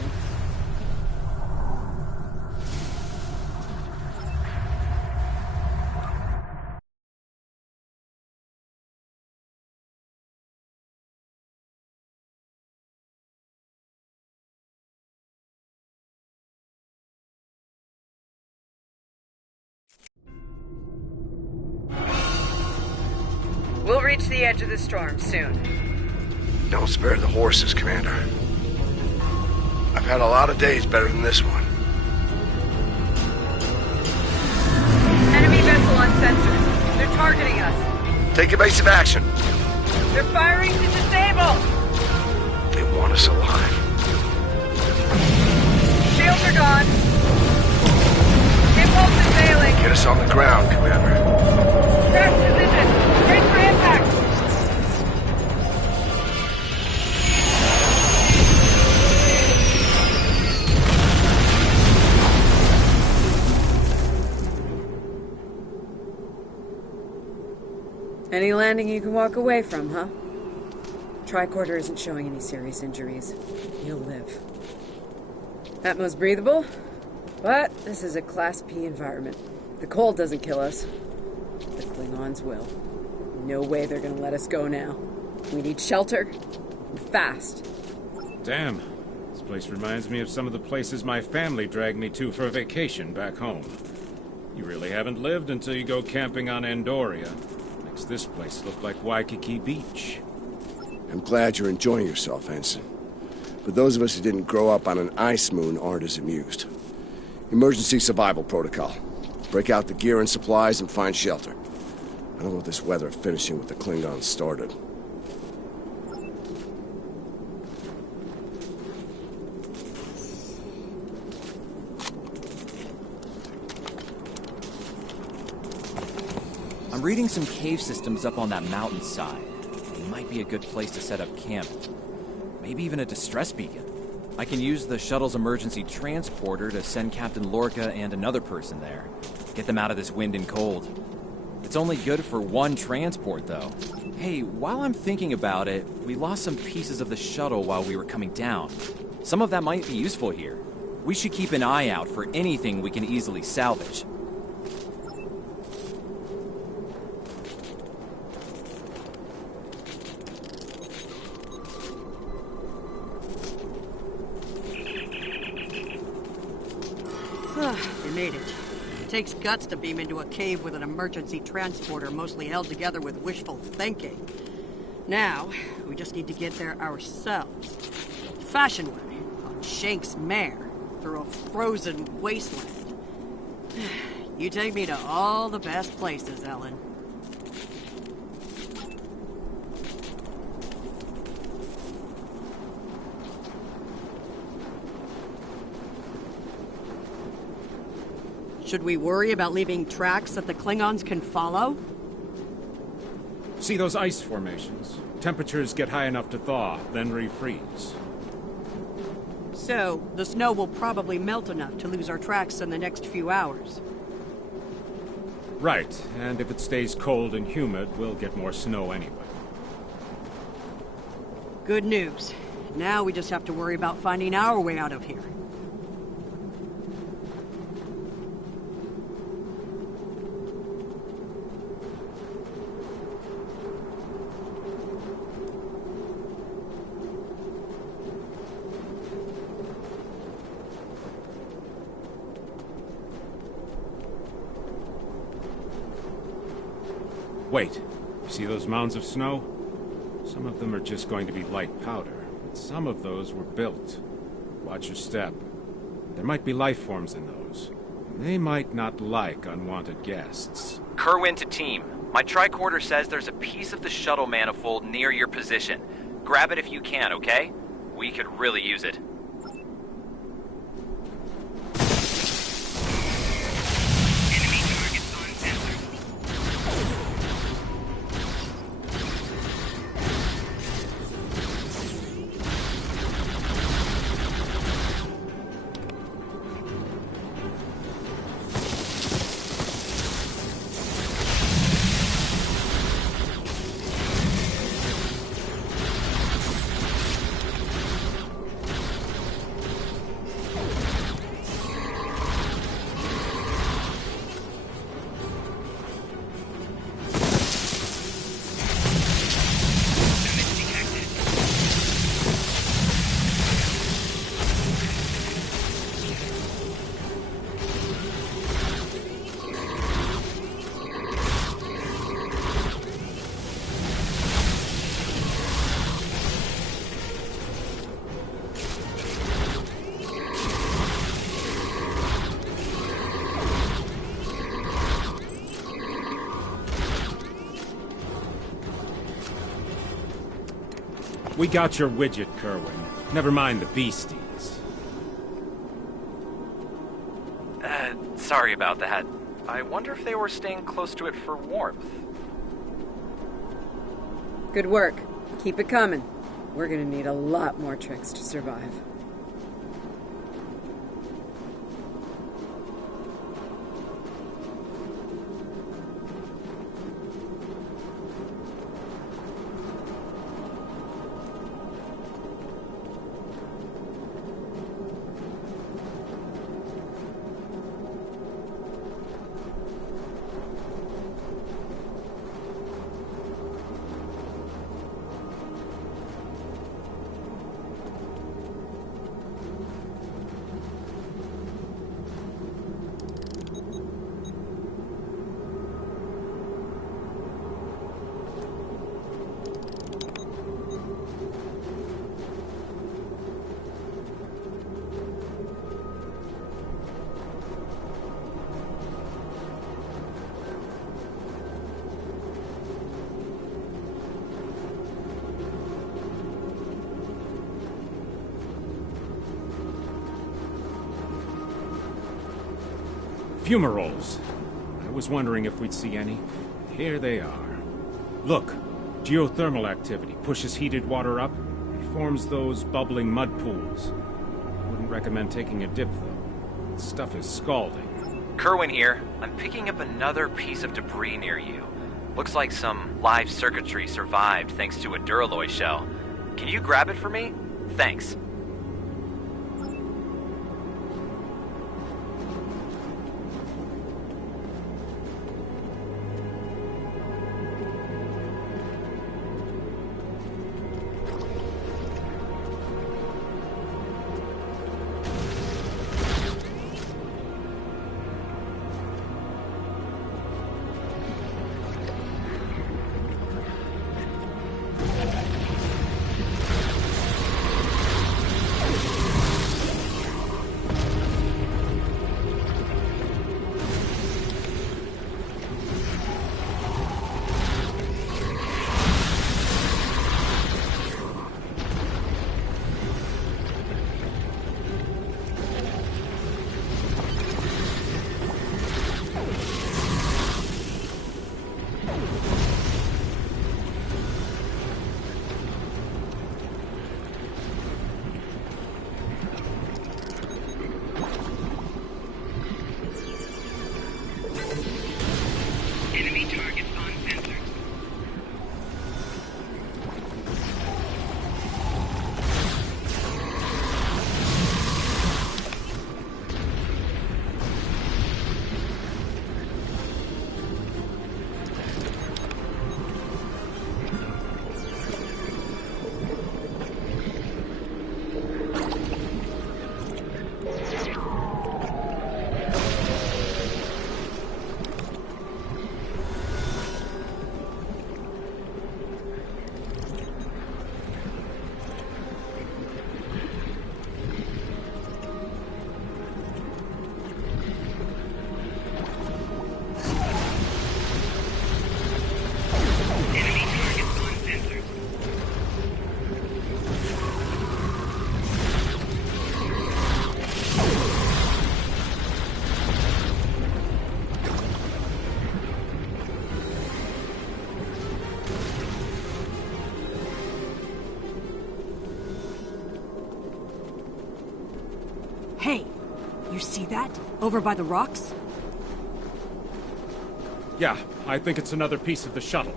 We'll reach the edge of the storm soon. Don't spare the horses, Commander. I've had a lot of days better than this one. Enemy vessel on sensors. They're targeting us. Take evasive action. They're firing to disable. They want us alive. Shields are gone. Impulse is failing. Get us on the ground, Commander. Crash position. Brace for impact. Any landing you can walk away from, huh? Tricorder isn't showing any serious injuries. You'll live. Atmos breathable, but this is a Class P environment. The cold doesn't kill us. The Klingons will. No way they're gonna let us go now. We need shelter, and fast. Damn. This place reminds me of some of the places my family dragged me to for a vacation back home. You really haven't lived until you go camping on Andoria. Makes this place look like Waikiki Beach. I'm glad you're enjoying yourself, Ensign. But those of us who didn't grow up on an ice moon aren't as amused. Emergency survival protocol. Break out the gear and supplies and find shelter. I don't want this weather finishing with the Klingons started. I'm reading some cave systems up on that mountainside. It might be a good place to set up camp. Maybe even a distress beacon. I can use the shuttle's emergency transporter to send Captain Lorca and another person there. Get them out of this wind and cold. It's only good for one transport, though. Hey, while I'm thinking about it, we lost some pieces of the shuttle while we were coming down. Some of that might be useful here. We should keep an eye out for anything we can easily salvage. We made it. It takes guts to beam into a cave with an emergency transporter mostly held together with wishful thinking. Now, we just need to get there ourselves. Fashion way, on Shank's mare, through a frozen wasteland. You take me to all the best places, Ellen. Should we worry about leaving tracks that the Klingons can follow? See those ice formations? Temperatures get high enough to thaw, then refreeze. So, the snow will probably melt enough to lose our tracks in the next few hours. Right, and if it stays cold and humid, we'll get more snow anyway. Good news. Now we just have to worry about finding our way out of here. Wait, you see those mounds of snow? Some of them are just going to be light powder, but some of those were built. Watch your step. There might be life forms in those. They might not like unwanted guests. Kerwin to team. My tricorder says there's a piece of the shuttle manifold near your position. Grab it if you can, okay? We could really use it. We got your widget, Kerwin. Never mind the beasties. Sorry about that. I wonder if they were staying close to it for warmth. Good work. Keep it coming. We're gonna need a lot more tricks to survive. Fumaroles. I was wondering if we'd see any. Here they are. Look, geothermal activity pushes heated water up and forms those bubbling mud pools. Wouldn't recommend taking a dip, though. This stuff is scalding. Kerwin here. I'm picking up another piece of debris near you. Looks like some live circuitry survived thanks to a Duralloy shell. Can you grab it for me? Thanks. Hey, you see that? Over by the rocks? Yeah, I think it's another piece of the shuttle.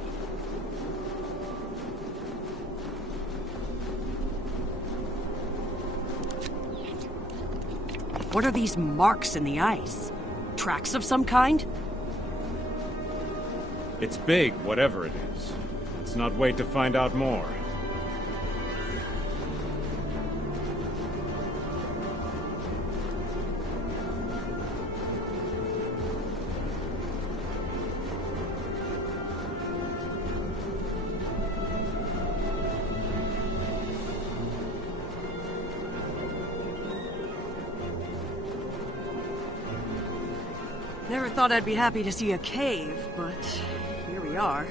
What are these marks in the ice? Tracks of some kind? It's big, whatever it is. Let's not wait to find out more. Never thought I'd be happy to see a cave, but here we are.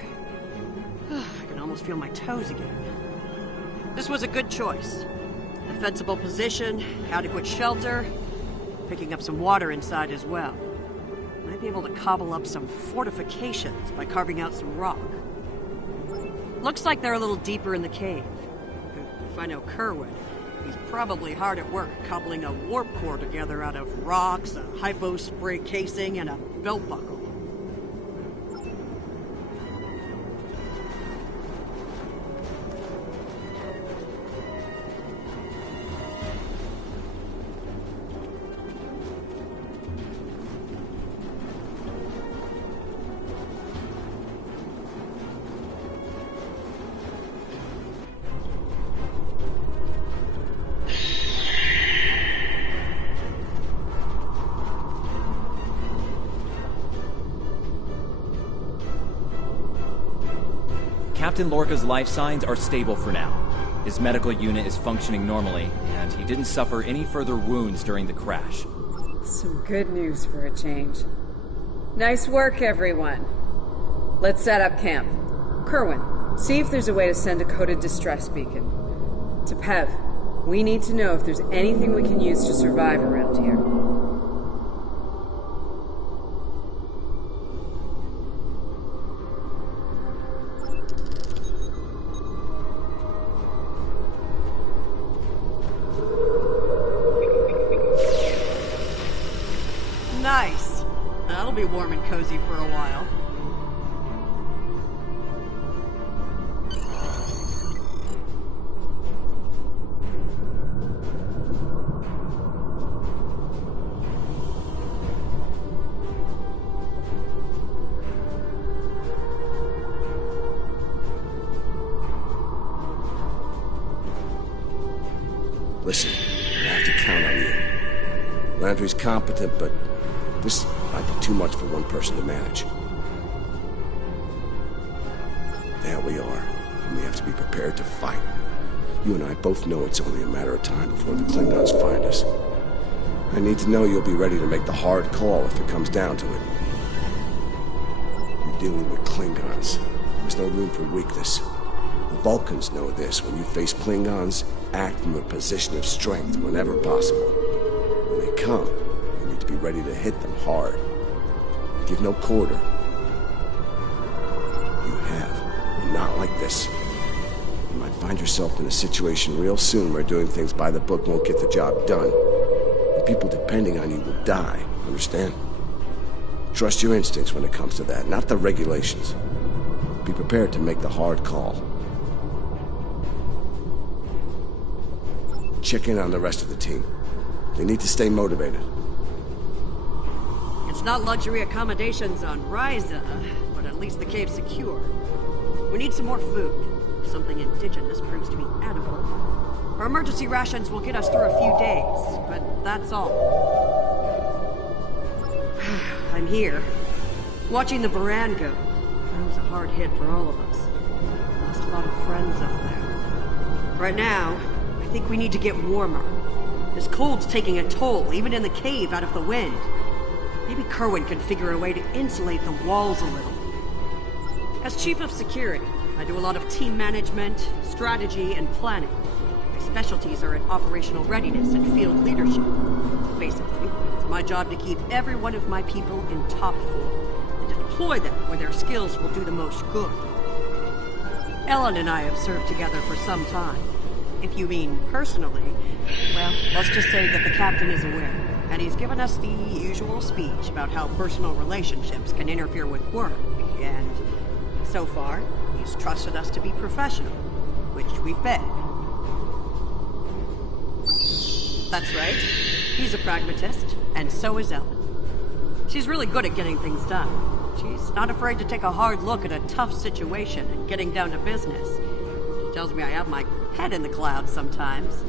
I can almost feel my toes again. This was a good choice. Defensible position, adequate shelter, picking up some water inside as well. Might be able to cobble up some fortifications by carving out some rock. Looks like they're a little deeper in the cave. If I know Kerwin, he's probably hard at work cobbling a warp core together out of rocks, a hypo spray casing, and a belt buckle. Captain Lorca's life signs are stable for now. His medical unit is functioning normally, and he didn't suffer any further wounds during the crash. Some good news for a change. Nice work, everyone. Let's set up camp. Kerwin, see if there's a way to send a coded distress beacon. To Pev, we need to know if there's anything we can use to survive around here. Nice. That'll be warm and cozy for a while. Listen, I have to count on you. Landry's competent, but this might be too much for one person to manage. There we are, and we have to be prepared to fight. You and I both know it's only a matter of time before the Klingons find us. I need to know you'll be ready to make the hard call if it comes down to it. You're dealing with Klingons. There's no room for weakness. The Vulcans know this. When you face Klingons, act from a position of strength whenever possible. When they come, you need to be ready to hit them hard. Give no quarter. You have, and not like this. You might find yourself in a situation real soon where doing things by the book won't get the job done. And people depending on you will die, understand? Trust your instincts when it comes to that, not the regulations. Be prepared to make the hard call. Check in on the rest of the team. They need to stay motivated. It's not luxury accommodations on Ryza, but at least the cave's secure. We need some more food. If something indigenous proves to be edible, our emergency rations will get us through a few days, but that's all. I'm here, watching the Baran go. That was a hard hit for all of us. Lost a lot of friends up there. Right now, I think we need to get warmer. This cold's taking a toll, even in the cave out of the wind. Maybe Kerwin can figure a way to insulate the walls a little. As Chief of Security, I do a lot of team management, strategy, and planning. My specialties are in operational readiness and field leadership. Basically, it's my job to keep every one of my people in top form, and to deploy them where their skills will do the most good. Ellen and I have served together for some time. If you mean personally, well, let's just say that the captain is aware, and he's given us the usual speech about how personal relationships can interfere with work, and so far, he's trusted us to be professional, which we've been. That's right. He's a pragmatist, and so is Ellen. She's really good at getting things done. She's not afraid to take a hard look at a tough situation and getting down to business. She tells me I have my head in the clouds sometimes,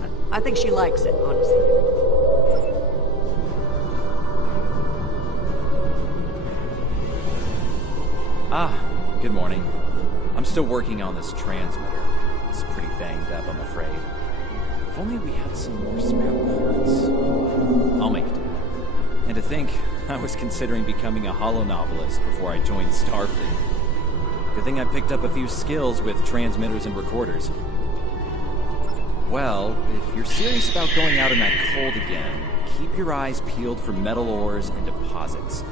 but I think she likes it, honestly. Good morning. I'm still working on this transmitter. It's pretty banged up, I'm afraid. If only we had some more spare parts. I'll make it do. And to think, I was considering becoming a holonovelist before I joined Starfleet. Good thing I picked up a few skills with transmitters and recorders. Well, if you're serious about going out in that cold again, keep your eyes peeled for metal ores and deposits.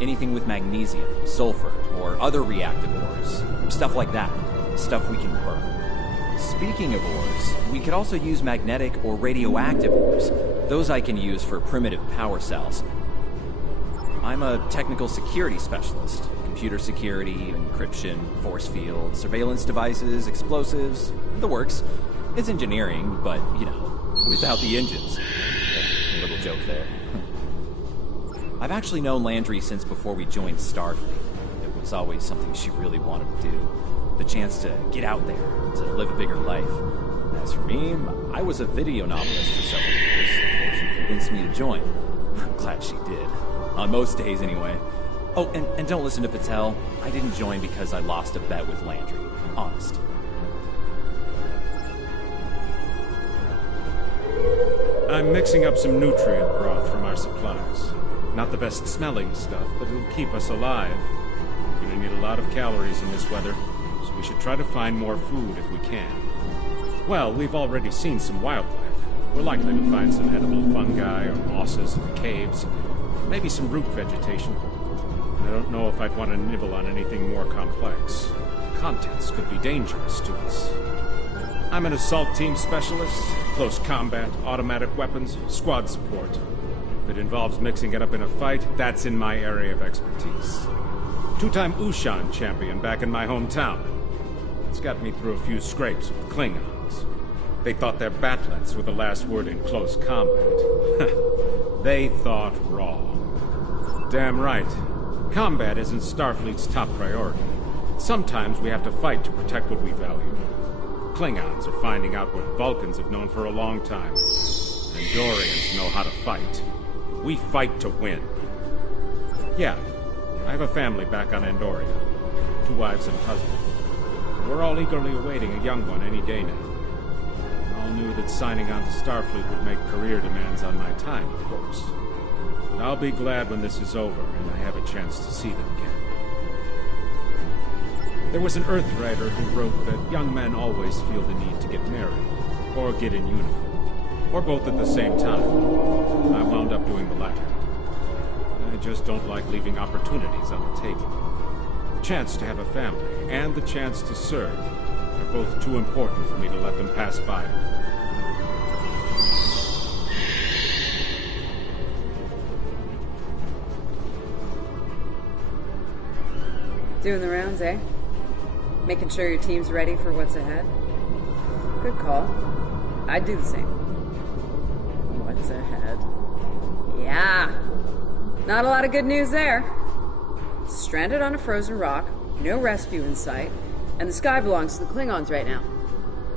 Anything with magnesium, sulfur, or other reactive ores. Stuff like that. Stuff we can burn. Speaking of ores, we could also use magnetic or radioactive ores. Those I can use for primitive power cells. I'm a technical security specialist. Computer security, encryption, force field, surveillance devices, explosives, the works. It's engineering, but, you know, without the engines. A little joke there. I've actually known Landry since before we joined Starfleet. It was always something she really wanted to do. The chance to get out there, to live a bigger life. As for me, I was a video novelist for several years before she convinced me to join. I'm glad she did. On most days, anyway. Oh, and don't listen to Patel. I didn't join because I lost a bet with Landry. Honest. I'm mixing up some nutrient broth from our supplies. Not the best smelling stuff, but it'll keep us alive. We're gonna need a lot of calories in this weather, so we should try to find more food if we can. Well, we've already seen some wildlife. We're likely to find some edible fungi or mosses in the caves, maybe some root vegetation. I don't know if I'd want to nibble on anything more complex. The contents could be dangerous to us. I'm an assault team specialist, close combat, automatic weapons, squad support. If it involves mixing it up in a fight, that's in my area of expertise. Two-time Ushan champion back in my hometown. It's got me through a few scrapes with Klingons. They thought their batlets were the last word in close combat. They thought wrong. Damn right. Combat isn't Starfleet's top priority. Sometimes we have to fight to protect what we value. Klingons are finding out what Vulcans have known for a long time. Andorians know how to fight. We fight to win. Yeah, I have a family back on Andoria. 2 wives and a husband. We're all eagerly awaiting a young one any day now. We all knew that signing on to Starfleet would make career demands on my time, of course. But I'll be glad when this is over and I have a chance to see them again. There was an Earthwriter who wrote that young men always feel the need to get married, or get in uniform, or both at the same time. I wound up doing the latter. I just don't like leaving opportunities on the table. The chance to have a family and the chance to serve are both too important for me to let them pass by. Doing the rounds, eh? Making sure your team's ready for what's ahead? Good call. I'd do the same. What's ahead? Yeah. Not a lot of good news there. Stranded on a frozen rock, no rescue in sight, and the sky belongs to the Klingons right now.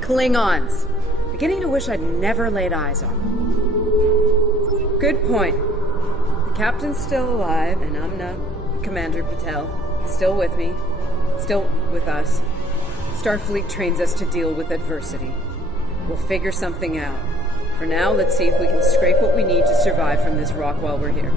Klingons! Beginning to wish I'd never laid eyes on them. Good point. The captain's still alive, and Amna, Commander Patel, still with me. Still with us. Starfleet trains us to deal with adversity. We'll figure something out. For now, let's see if we can scrape what we need to survive from this rock while we're here.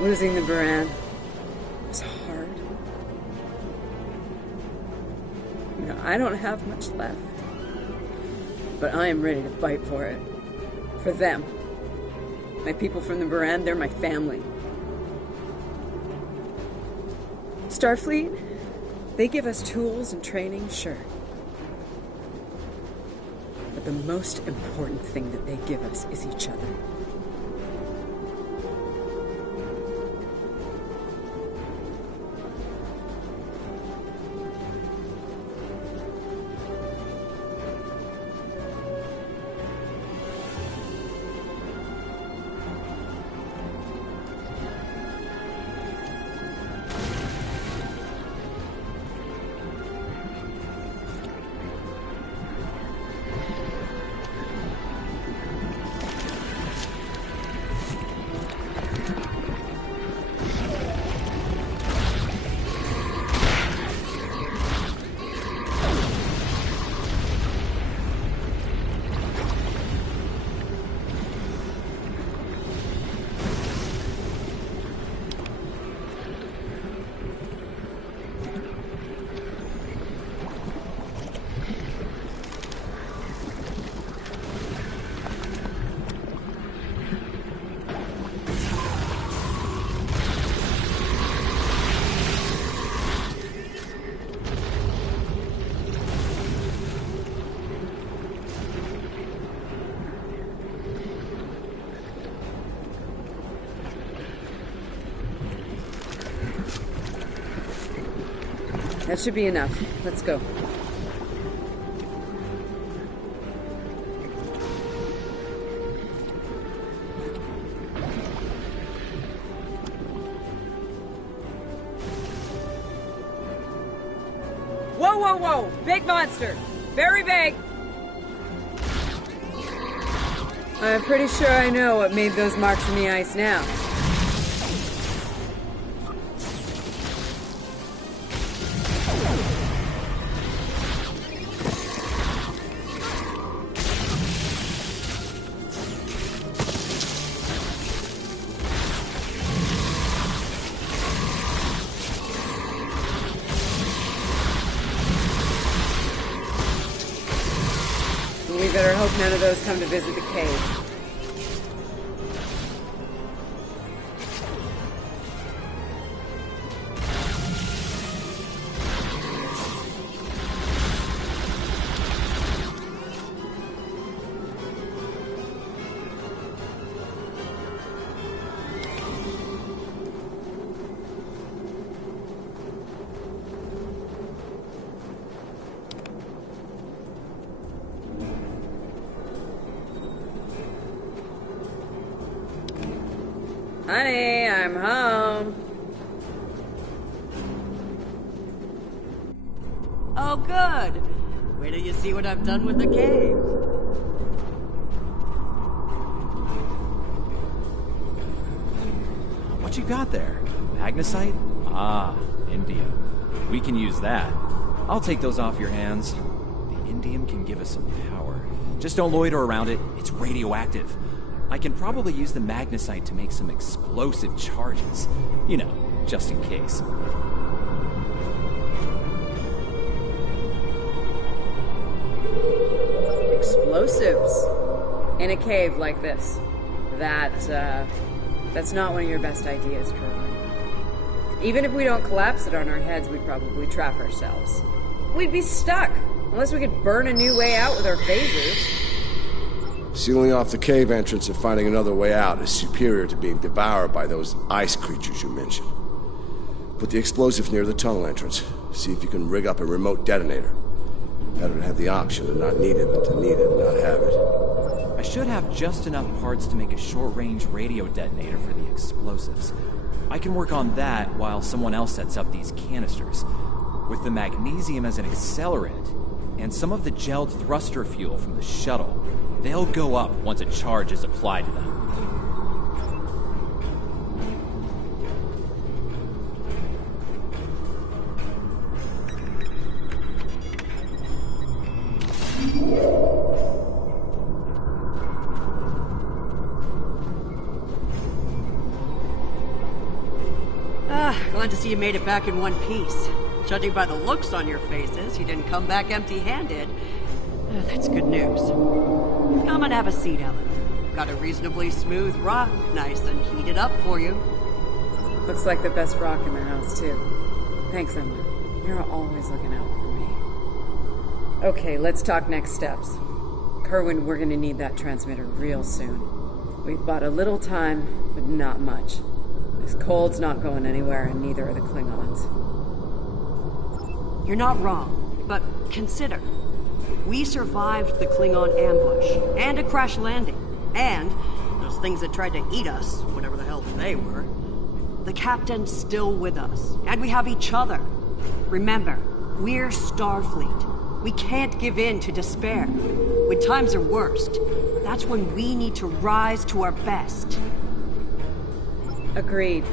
Losing the Baran was hard. I don't have much left. But I am ready to fight for it. For them. My people from the Baran, they're my family. Starfleet, they give us tools and training, sure. But the most important thing that they give us is each other. That should be enough. Let's go. Whoa, whoa, whoa! Big monster! Very big! I'm pretty sure I know what made those marks in the ice now. We better hope none of those come to visit the cave. Honey, I'm home. Oh, good. Wait till you see what I've done with the cave. What you got there? Magnesite? Ah, indium. We can use that. I'll take those off your hands. The indium can give us some power. Just don't loiter around it. It's radioactive. I can probably use the magnesite to make some explosive charges. You know, just in case. Explosives? In a cave like this. That's not one of your best ideas, Kerwin. Even if we don't collapse it on our heads, we'd probably trap ourselves. We'd be stuck, unless we could burn a new way out with our phasers. Sealing off the cave entrance and finding another way out is superior to being devoured by those ice creatures you mentioned. Put the explosive near the tunnel entrance. See if you can rig up a remote detonator. Better to have the option of not need it than to need it and not have it. I should have just enough parts to make a short-range radio detonator for the explosives. I can work on that while someone else sets up these canisters. With the magnesium as an accelerant, and some of the gelled thruster fuel from the shuttle, they'll go up once a charge is applied to them. Glad to see you made it back in one piece. Judging by the looks on your faces, you didn't come back empty-handed. That's good news. Come and have a seat, Ellen. Got a reasonably smooth rock, nice and heated up for you. Looks like the best rock in the house, too. Thanks, Emma. You're always looking out for me. Okay, let's talk next steps. Kerwin, we're gonna need that transmitter real soon. We've bought a little time, but not much. This cold's not going anywhere, and neither are the Klingons. You're not wrong, but consider. We survived the Klingon ambush, and a crash landing, and those things that tried to eat us, whatever the hell they were. The captain's still with us, and we have each other. Remember, we're Starfleet. We can't give in to despair. When times are worst, that's when we need to rise to our best. Agreed.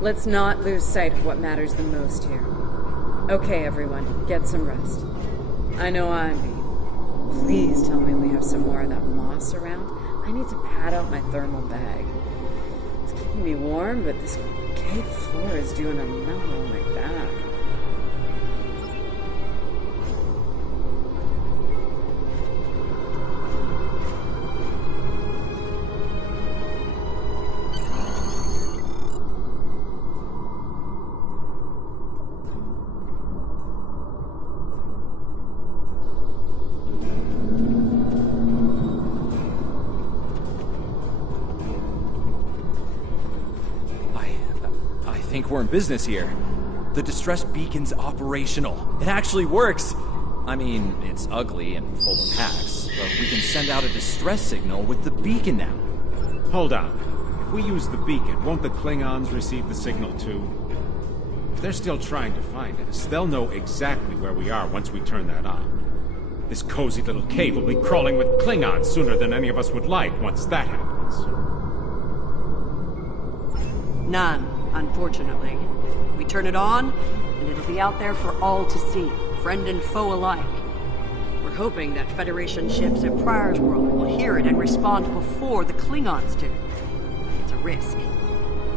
Let's not lose sight of what matters the most here. Okay, everyone, get some rest. I know I'm beat. Please tell me we have some more of that moss around. I need to pad out my thermal bag. It's keeping me warm, but this cave floor is doing a number on my back. I think we're in business here. The distress beacon's operational. It actually works. I mean, it's ugly and full of hacks, but we can send out a distress signal with the beacon now. Hold on. If we use the beacon, won't the Klingons receive the signal too? If they're still trying to find us, they'll know exactly where we are once we turn that on. This cozy little cave will be crawling with Klingons sooner than any of us would like once that happens. None, unfortunately. We turn it on, and it'll be out there for all to see, friend and foe alike. We're hoping that Federation ships at Pryor's World will hear it and respond before the Klingons do. It's a risk,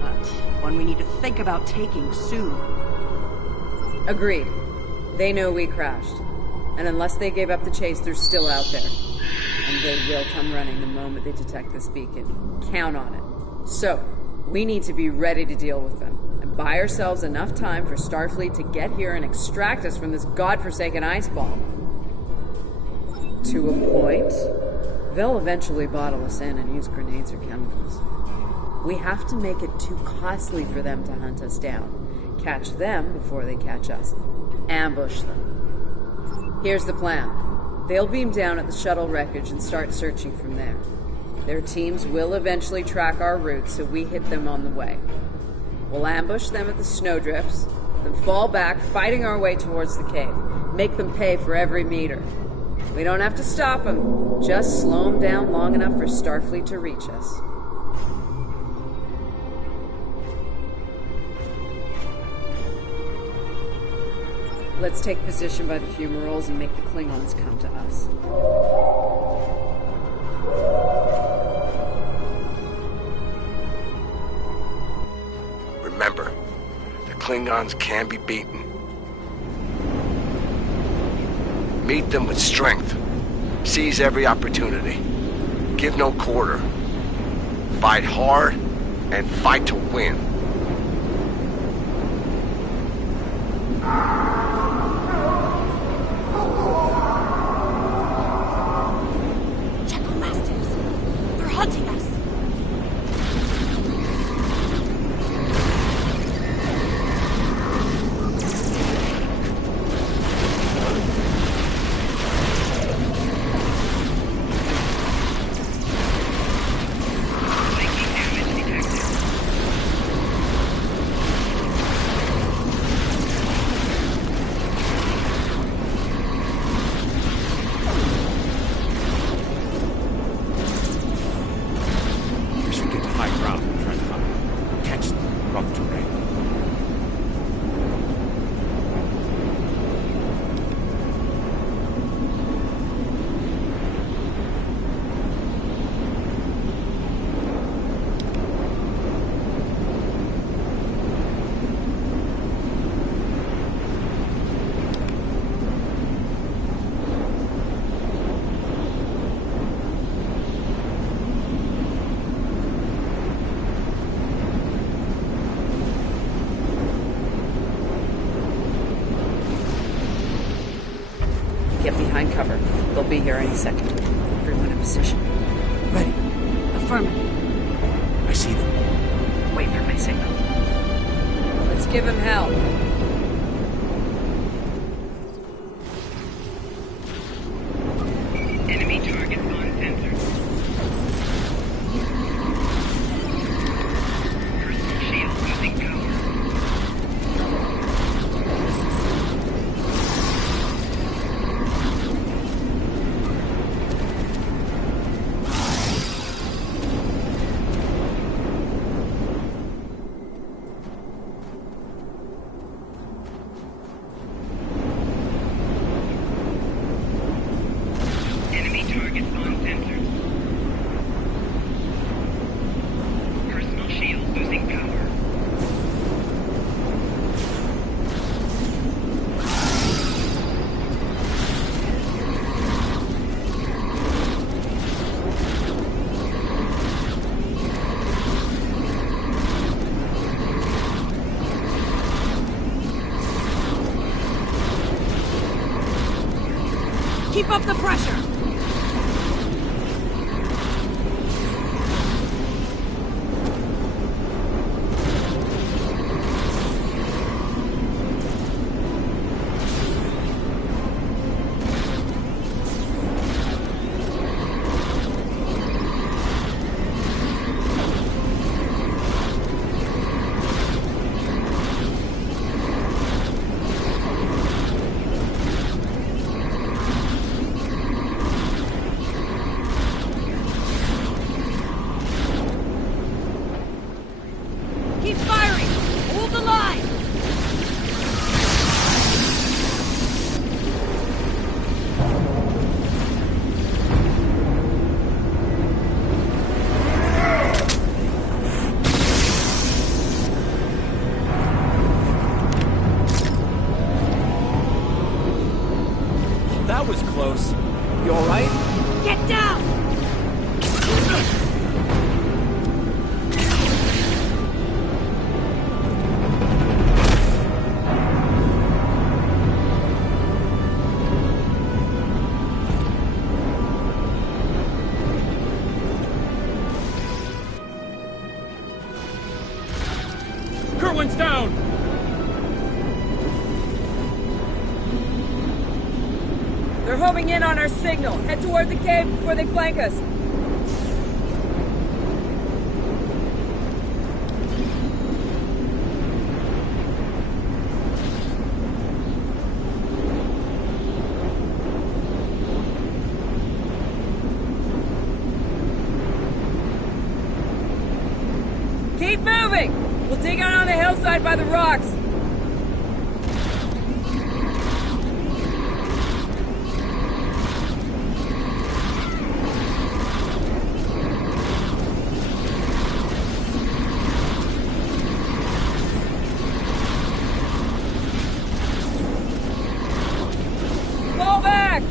but one we need to think about taking soon. Agreed. They know we crashed. And unless they gave up the chase, they're still out there. And they will come running the moment they detect this beacon. Count on it. So, we need to be ready to deal with them. And buy ourselves enough time for Starfleet to get here and extract us from this godforsaken ice ball. To a point, they'll eventually bottle us in and use grenades or chemicals. We have to make it too costly for them to hunt us down. Catch them before they catch us. Ambush them. Here's the plan. They'll beam down at the shuttle wreckage and start searching from there. Their teams will eventually track our route, so we hit them on the way. We'll ambush them at the snowdrifts, then fall back, fighting our way towards the cave. Make them pay for every meter. We don't have to stop them, just slow them down long enough for Starfleet to reach us. Let's take position by the fumaroles and make the Klingons come to us. Remember, the Klingons can be beaten. Meet them with strength. Seize every opportunity. Give no quarter. Fight hard and fight to win. Checkle Masters, they're hunting us. Get behind cover. They'll be here any second. Everyone in position. Ready. Affirmative. I see them. Wait for my signal. Let's give him hell. Enemy targets on sensor. Personal shield losing power. Keep up the pressure! That was close. You alright? Get down! Kerwin's down! They're homing in on our signal. Head toward the cave before they flank us. Keep moving! We'll dig out on the hillside by the rocks.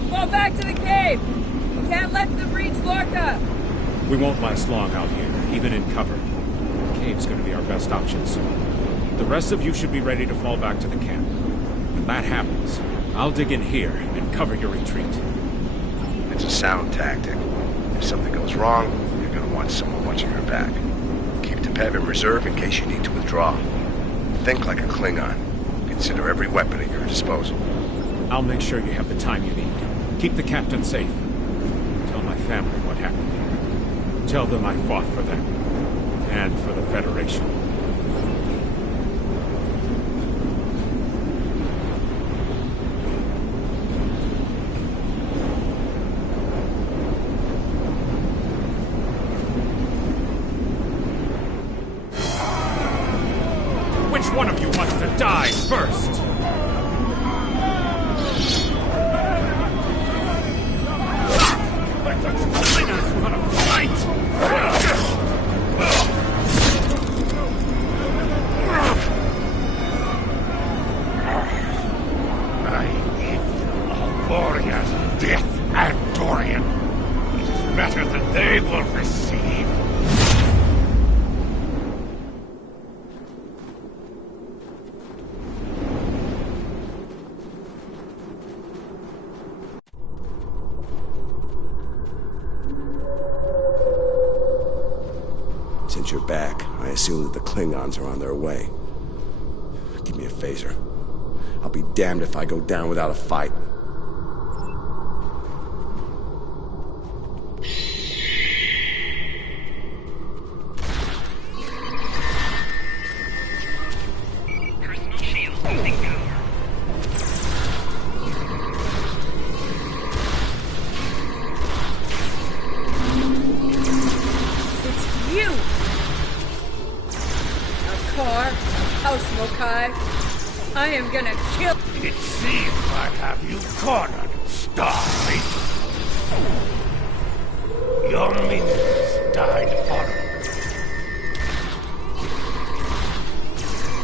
Fall back to the cave! We can't let them reach Lorca! We won't last long out here, even in cover. The cave's gonna be our best option soon. The rest of you should be ready to fall back to the camp. When that happens, I'll dig in here and cover your retreat. It's a sound tactic. If something goes wrong, you're gonna want someone watching your back. Keep Tepev in reserve in case you need to withdraw. Think like a Klingon. Consider every weapon at your disposal. I'll make sure you have the time you need. Keep the captain safe. Tell my family what happened here. Tell them I fought for them. And for the Federation. Which one of you wants to die first? Since you're back, I assume that the Klingons are on their way. Give me a phaser. I'll be damned if I go down without a fight. Personal shield losing power. It's you! A car, house Mokai. I am gonna kill. It seems I have you cornered, Starfleet. Your minions died honorably.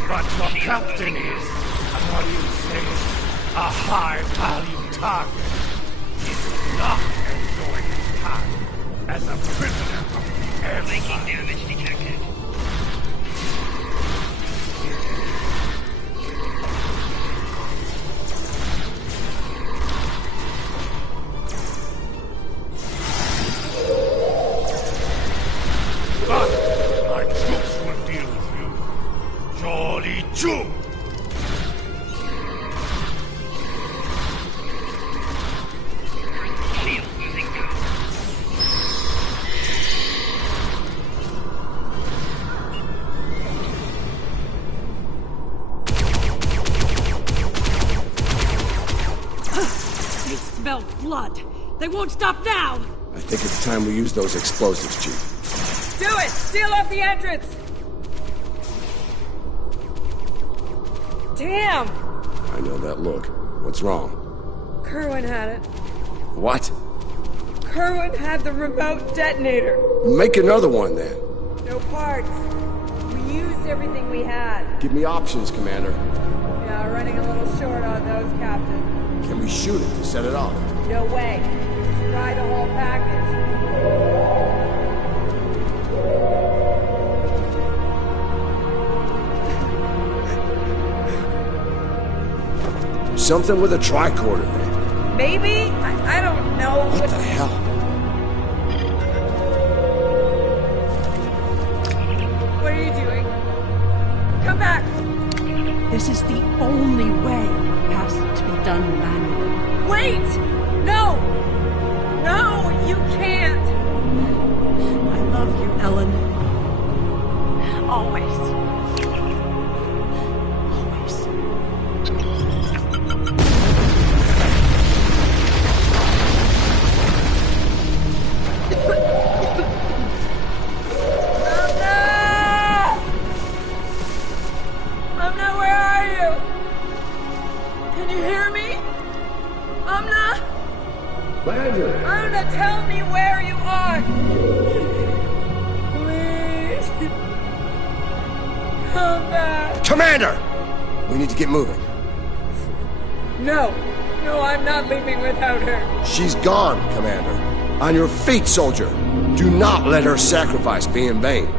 But your captain is, what do you say, a high-value target. He's not enjoying his time as a prisoner of the Empire. Making damage detected. But my troops will deal with you. Jolly Chu! Shield losing power. They smell blood. They won't stop now. I think it's time we use those explosives, Chief. Do it! Seal off the entrance! Damn! I know that look. What's wrong? Kerwin had it. What? Kerwin had the remote detonator. Make another one, then. No parts. We used everything we had. Give me options, Commander. Yeah, running a little short on those, Captain. Can we shoot it to set it off? No way. Just fry the whole package. Something with a tricorder in it. Maybe? I don't know. What the hell? What are you doing? Come back! This is the only way. It has to be done manually. Wait! No! No, you can't! I love you, Ellen. Always. Amna, tell me where you are! Please! Come back! Commander! We need to get moving. No! No, I'm not leaving without her. She's gone, Commander. On your feet, soldier. Do not let her sacrifice be in vain.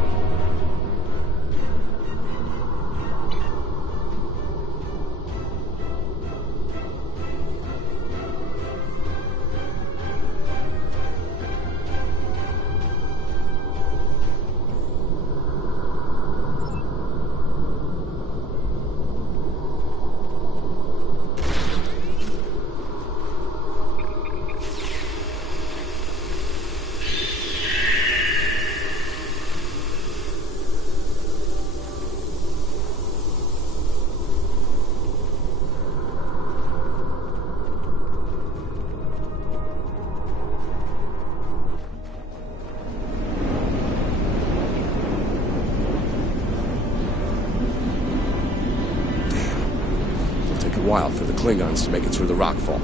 While for the Klingons to make it through the rockfall.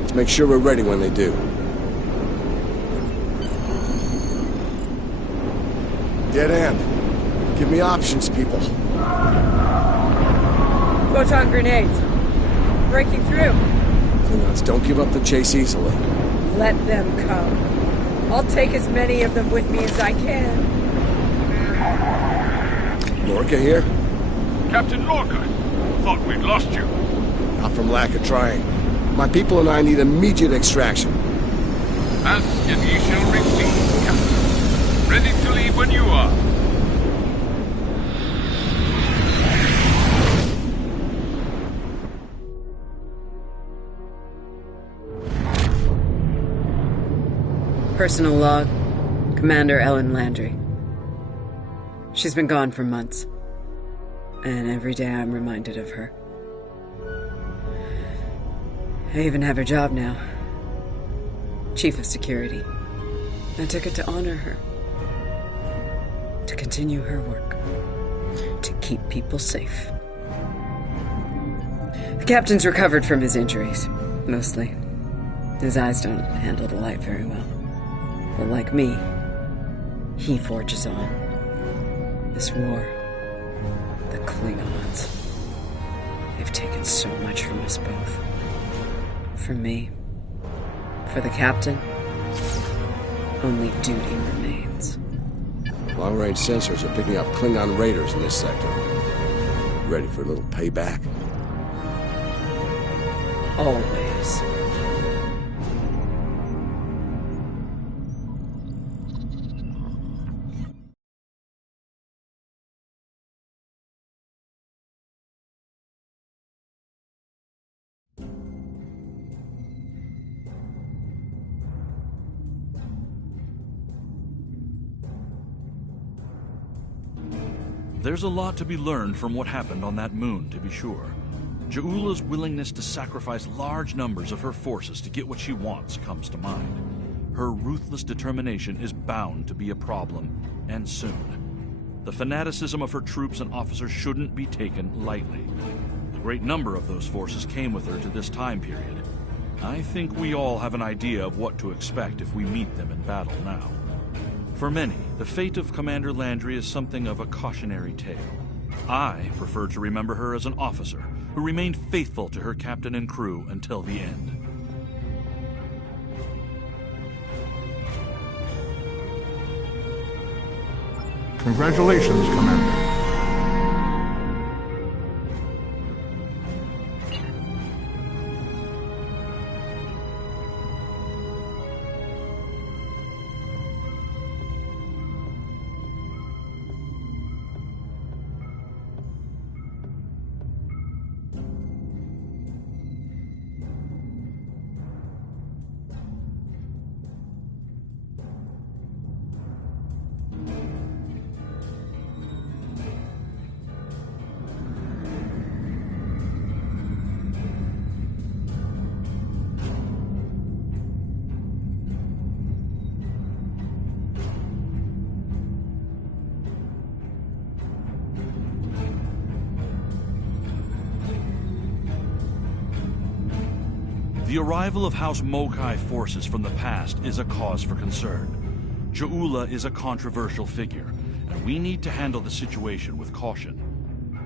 Let's make sure we're ready when they do. Dead end. Give me options, people. Photon grenades. Breaking through. Klingons don't give up the chase easily. Let them come. I'll take as many of them with me as I can. Lorca here? Captain Lorca. Thought we'd lost you. Not from lack of trying. My people and I need immediate extraction. As ye shall receive, Captain. Ready to leave when you are. Personal log, Commander Ellen Landry. She's been gone for months. And every day I'm reminded of her. I even have her job now. Chief of Security. I took it to honor her. To continue her work. To keep people safe. The captain's recovered from his injuries. Mostly. His eyes don't handle the light very well. But like me, he forges on. This war. The Klingons. They've taken so much from us both. For me, for the captain, only duty remains. Long-range sensors are picking up Klingon raiders in this sector. Ready for a little payback? Always. There's a lot to be learned from what happened on that moon, to be sure. Ja'ula's willingness to sacrifice large numbers of her forces to get what she wants comes to mind. Her ruthless determination is bound to be a problem, and soon. The fanaticism of her troops and officers shouldn't be taken lightly. A great number of those forces came with her to this time period. I think we all have an idea of what to expect if we meet them in battle now. For many, the fate of Commander Landry is something of a cautionary tale. I prefer to remember her as an officer who remained faithful to her captain and crew until the end. Congratulations, Commander. The arrival of House Mokai forces from the past is a cause for concern. Ja'ula is a controversial figure, and we need to handle the situation with caution.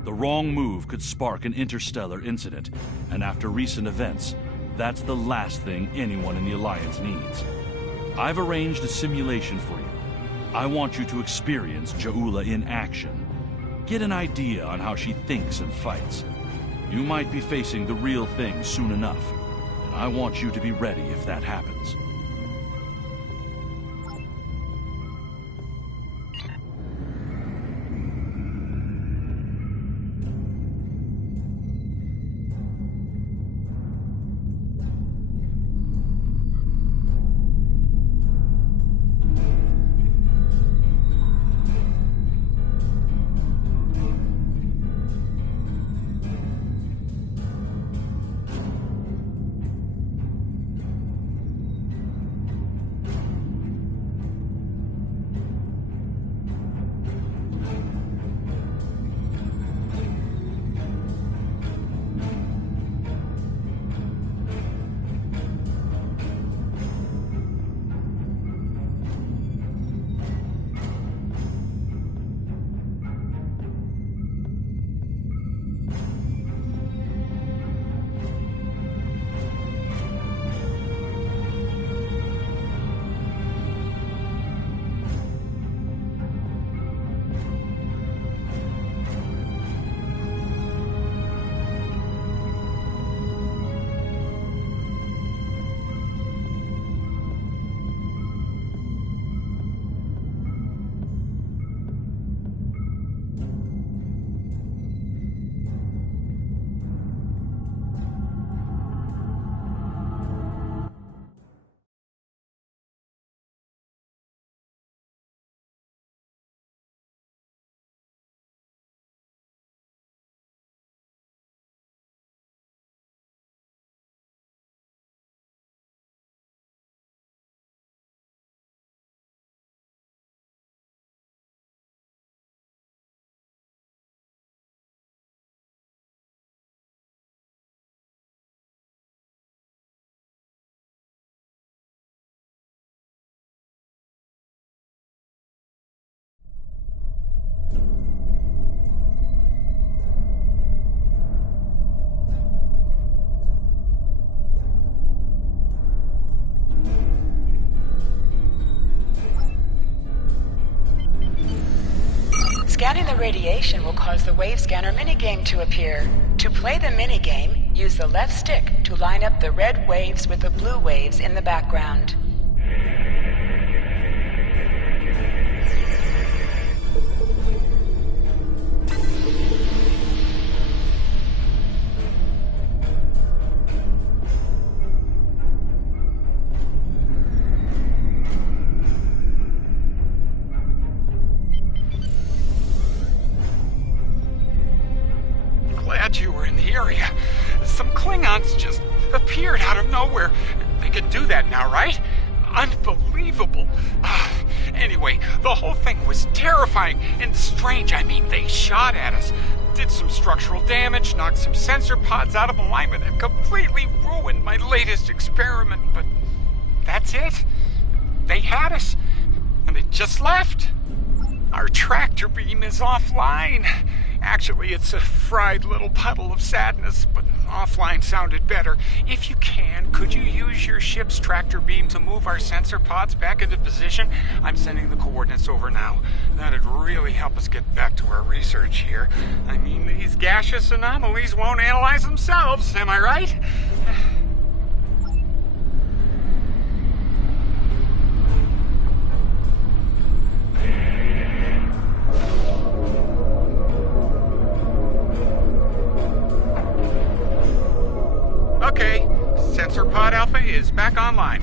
The wrong move could spark an interstellar incident, and after recent events, that's the last thing anyone in the Alliance needs. I've arranged a simulation for you. I want you to experience Ja'ula in action. Get an idea on how she thinks and fights. You might be facing the real thing soon enough. I want you to be ready if that happens. Scanning the radiation will cause the Wave Scanner minigame to appear. To play the minigame, use the left stick to line up the red waves with the blue waves in the background. You were in the area. Some Klingons just appeared out of nowhere. They could do that now, right? Unbelievable. Anyway, the whole thing was terrifying and strange. I mean, they shot at us, did some structural damage, knocked some sensor pods out of alignment, and completely ruined my latest experiment. But that's it. They had us, and they just left. Our tractor beam is offline. Actually, it's a fried little puddle of sadness, but offline sounded better. If you can, could you use your ship's tractor beam to move our sensor pods back into position? I'm sending the coordinates over now. That'd really help us get back to our research here. I mean, these gaseous anomalies won't analyze themselves, am I right? Okay, Sensor Pod Alpha is back online.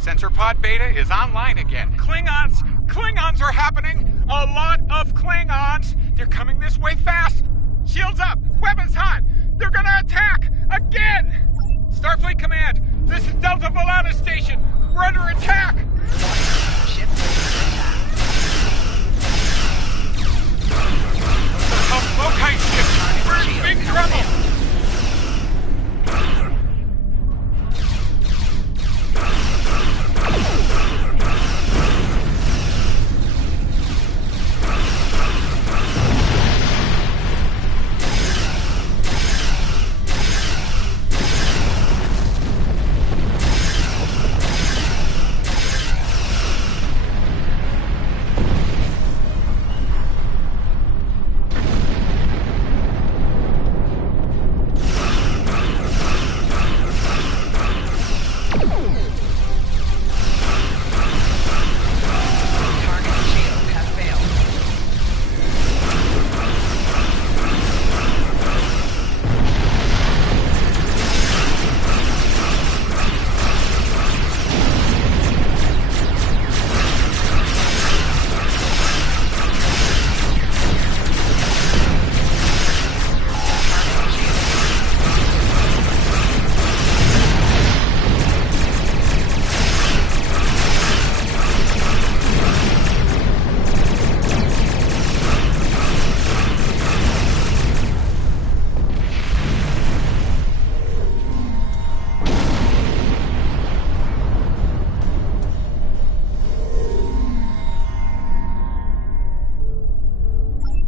Sensor Pod Beta is online again. Klingons are happening! A lot of Klingons! They're coming this way fast! Shields up! Weapons hot! They're gonna attack! Again! Starfleet Command, this is Delta Volana Station! We're under attack! Ship Lokai ship! We're in big trouble!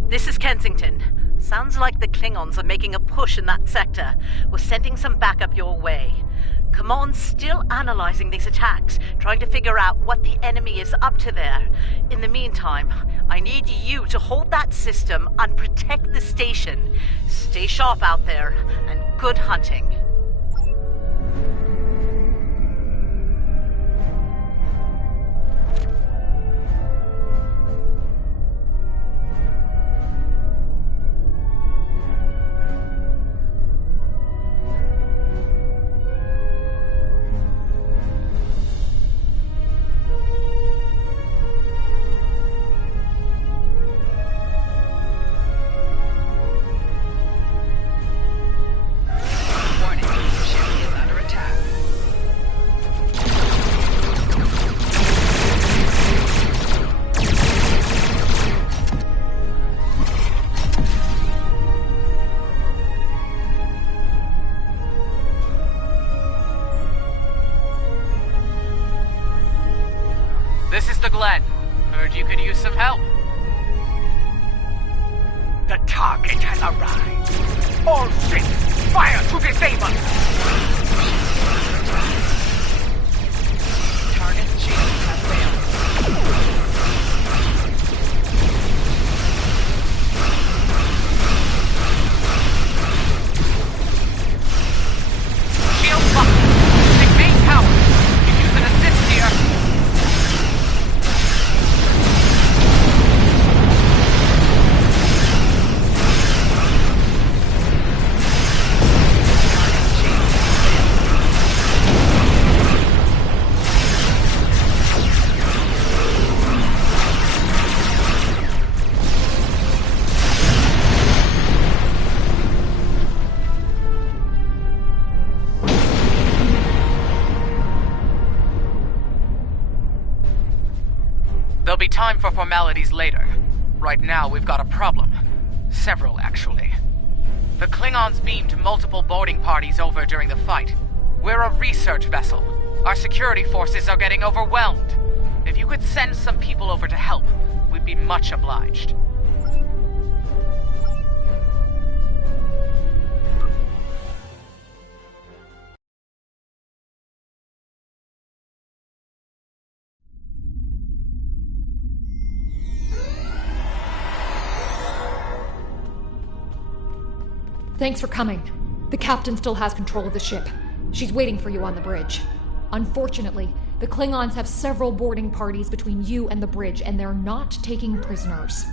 This is Kensington. Sounds like the Klingons are making a push in that sector. We're sending some backup your way. Command's still analyzing these attacks, trying to figure out what the enemy is up to there. In the meantime, I need you to hold that system and protect the station. Stay sharp out there, and good hunting. This is the Glen. Heard you could use some help. The target has arrived. All ships, fire to disable! Target shield has failed. Shield locked. Take main power. You use an assist here. Target shield There'll be time for formalities later. Right now, we've got a problem. Several, actually. The Klingons beamed multiple boarding parties over during the fight. We're a research vessel. Our security forces are getting overwhelmed. If you could send some people over to help, we'd be much obliged. Thanks for coming. The captain still has control of the ship. She's waiting for you on the bridge. Unfortunately, the Klingons have several boarding parties between you and the bridge, and they're not taking prisoners.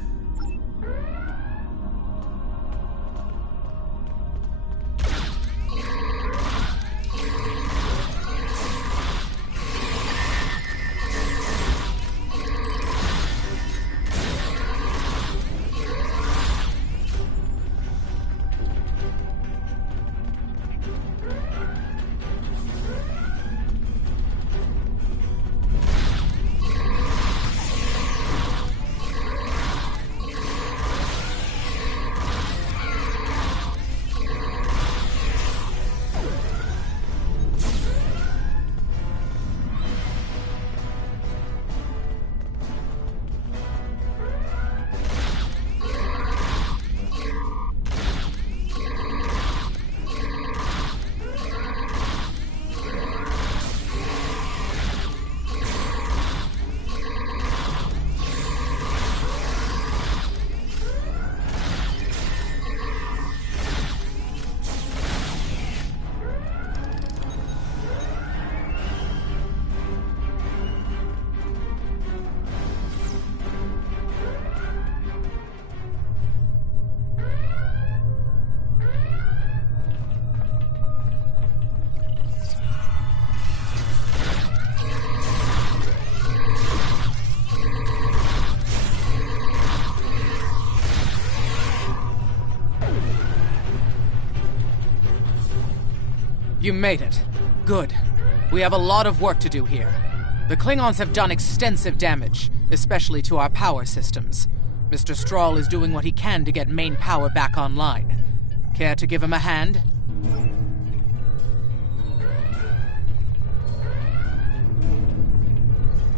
You made it. Good. We have a lot of work to do here. The Klingons have done extensive damage, especially to our power systems. Mr. Strahl is doing what he can to get main power back online. Care to give him a hand?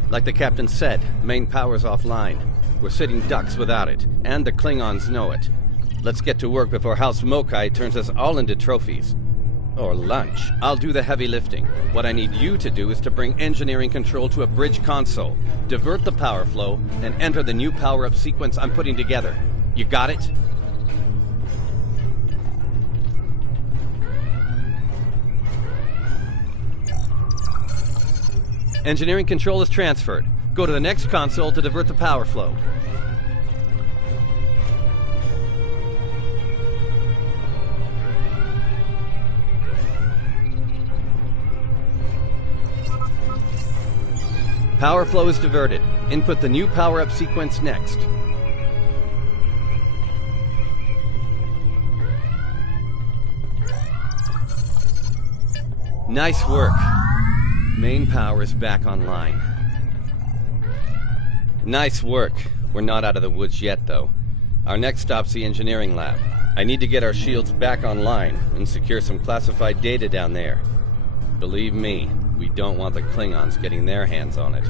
Like the captain said, main power's offline. We're sitting ducks without it, and the Klingons know it. Let's get to work before House Mokai turns us all into trophies. Or lunch. I'll do the heavy lifting. What I need you to do is to bring engineering control to a bridge console, divert the power flow, and enter the new power-up sequence I'm putting together. You got it? Engineering control is transferred. Go to the next console to divert the power flow. Power flow is diverted. Input the new power-up sequence next. Nice work. Main power is back online. Nice work. We're not out of the woods yet, though. Our next stop's the engineering lab. I need to get our shields back online and secure some classified data down there. Believe me, we don't want the Klingons getting their hands on it.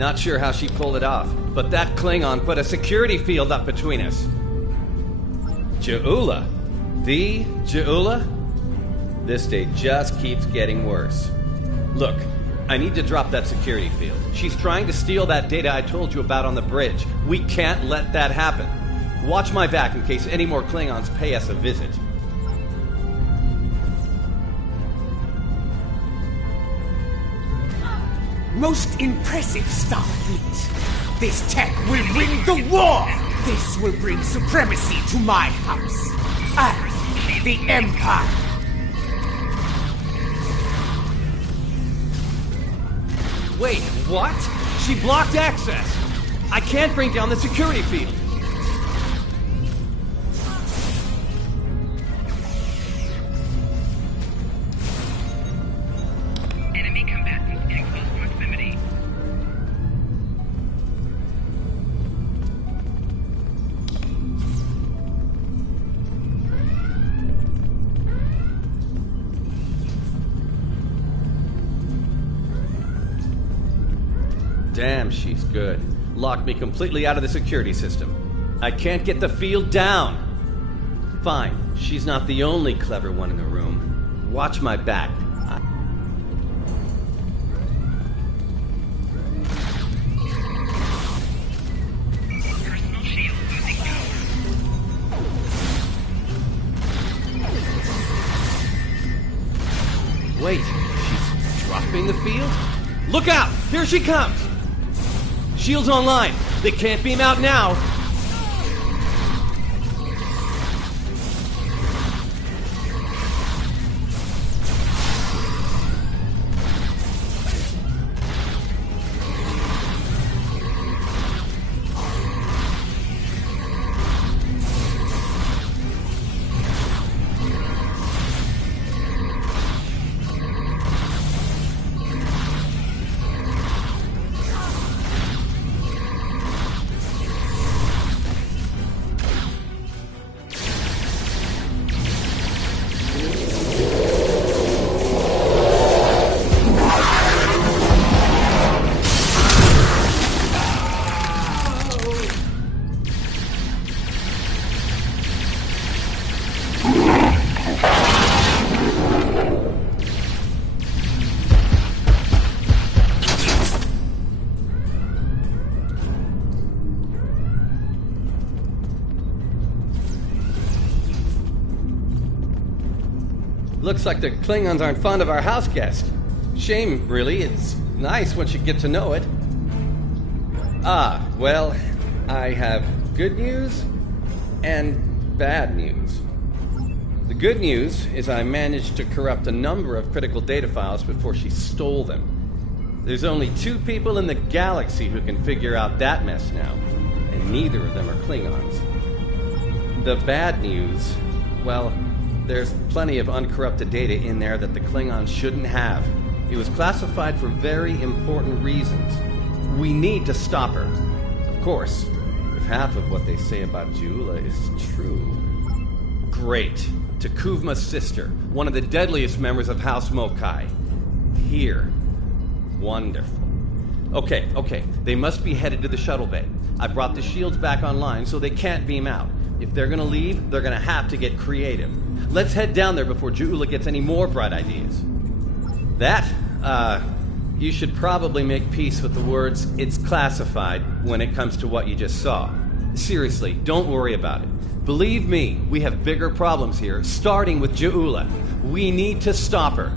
Not sure how she pulled it off, but that Klingon put a security field up between us. Ja'ula? The Ja'ula? This day just keeps getting worse. Look, I need to drop that security field. She's trying to steal that data I told you about on the bridge. We can't let that happen. Watch my back in case any more Klingons pay us a visit. Most impressive, Starfleet. This tech will win the war! This will bring supremacy to my house. And the Empire. Wait, what? She blocked access! I can't bring down the security field! Enemy combatants in close proximity. Damn, she's good. Locked me completely out of the security system. I can't get the field down. Fine, she's not the only clever one in the room. Watch my back. Personal shield losing power. Wait, she's dropping the field? Look out! Here she comes! Shield's online. They can't beam out now. Looks like the Klingons aren't fond of our house guest. Shame, really. It's nice once you get to know it. Ah, well, I have good news and bad news. The good news is I managed to corrupt a number of critical data files before she stole them. There's only 2 people in the galaxy who can figure out that mess now, and neither of them are Klingons. The bad news, well, there's plenty of uncorrupted data in there that the Klingons shouldn't have. It was classified for very important reasons. We need to stop her. Of course, if half of what they say about Ja'ula is true. Great. T'Kuvma's sister, one of the deadliest members of House Mokai. Here. Wonderful. Okay. They must be headed to the shuttle bay. I brought the shields back online so they can't beam out. If they're gonna leave, they're gonna have to get creative. Let's head down there before Ja'ula gets any more bright ideas. You should probably make peace with the words, "it's classified," when it comes to what you just saw. Seriously, don't worry about it. Believe me, we have bigger problems here, starting with Ja'ula. We need to stop her.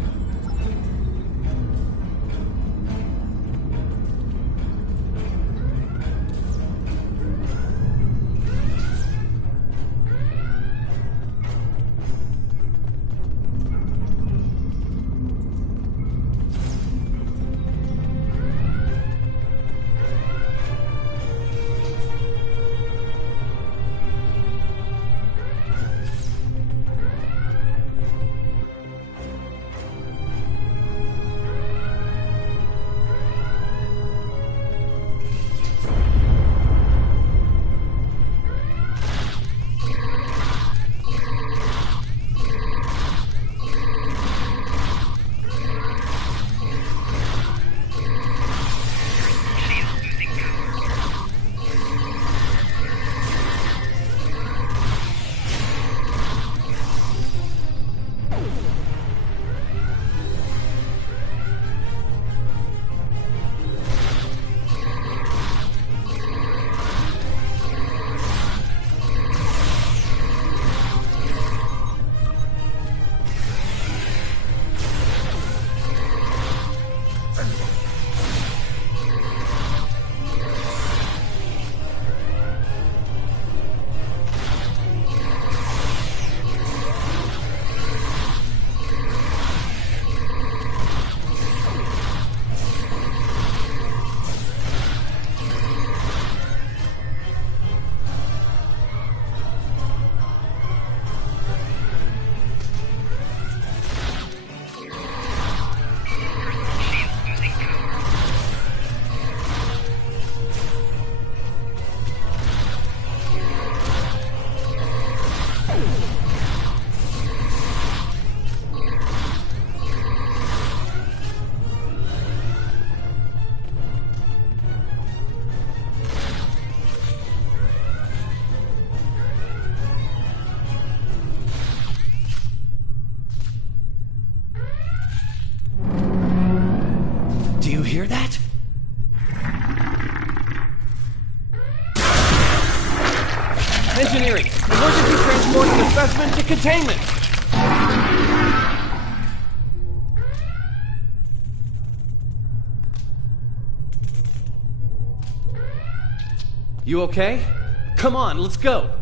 engineering! Emergency transport of the specimen to containment! You okay? Come on, let's go!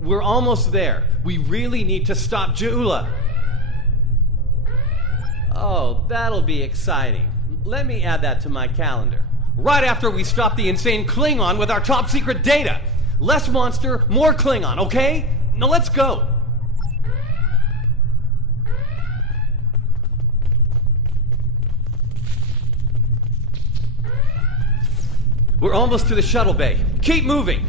We're almost there. We really need to stop Ja'ula. Oh, that'll be exciting. Let me add that to my calendar. Right after we stop the insane Klingon with our top secret data. Less monster, more Klingon, okay? Now let's go. We're almost to the shuttle bay. Keep moving.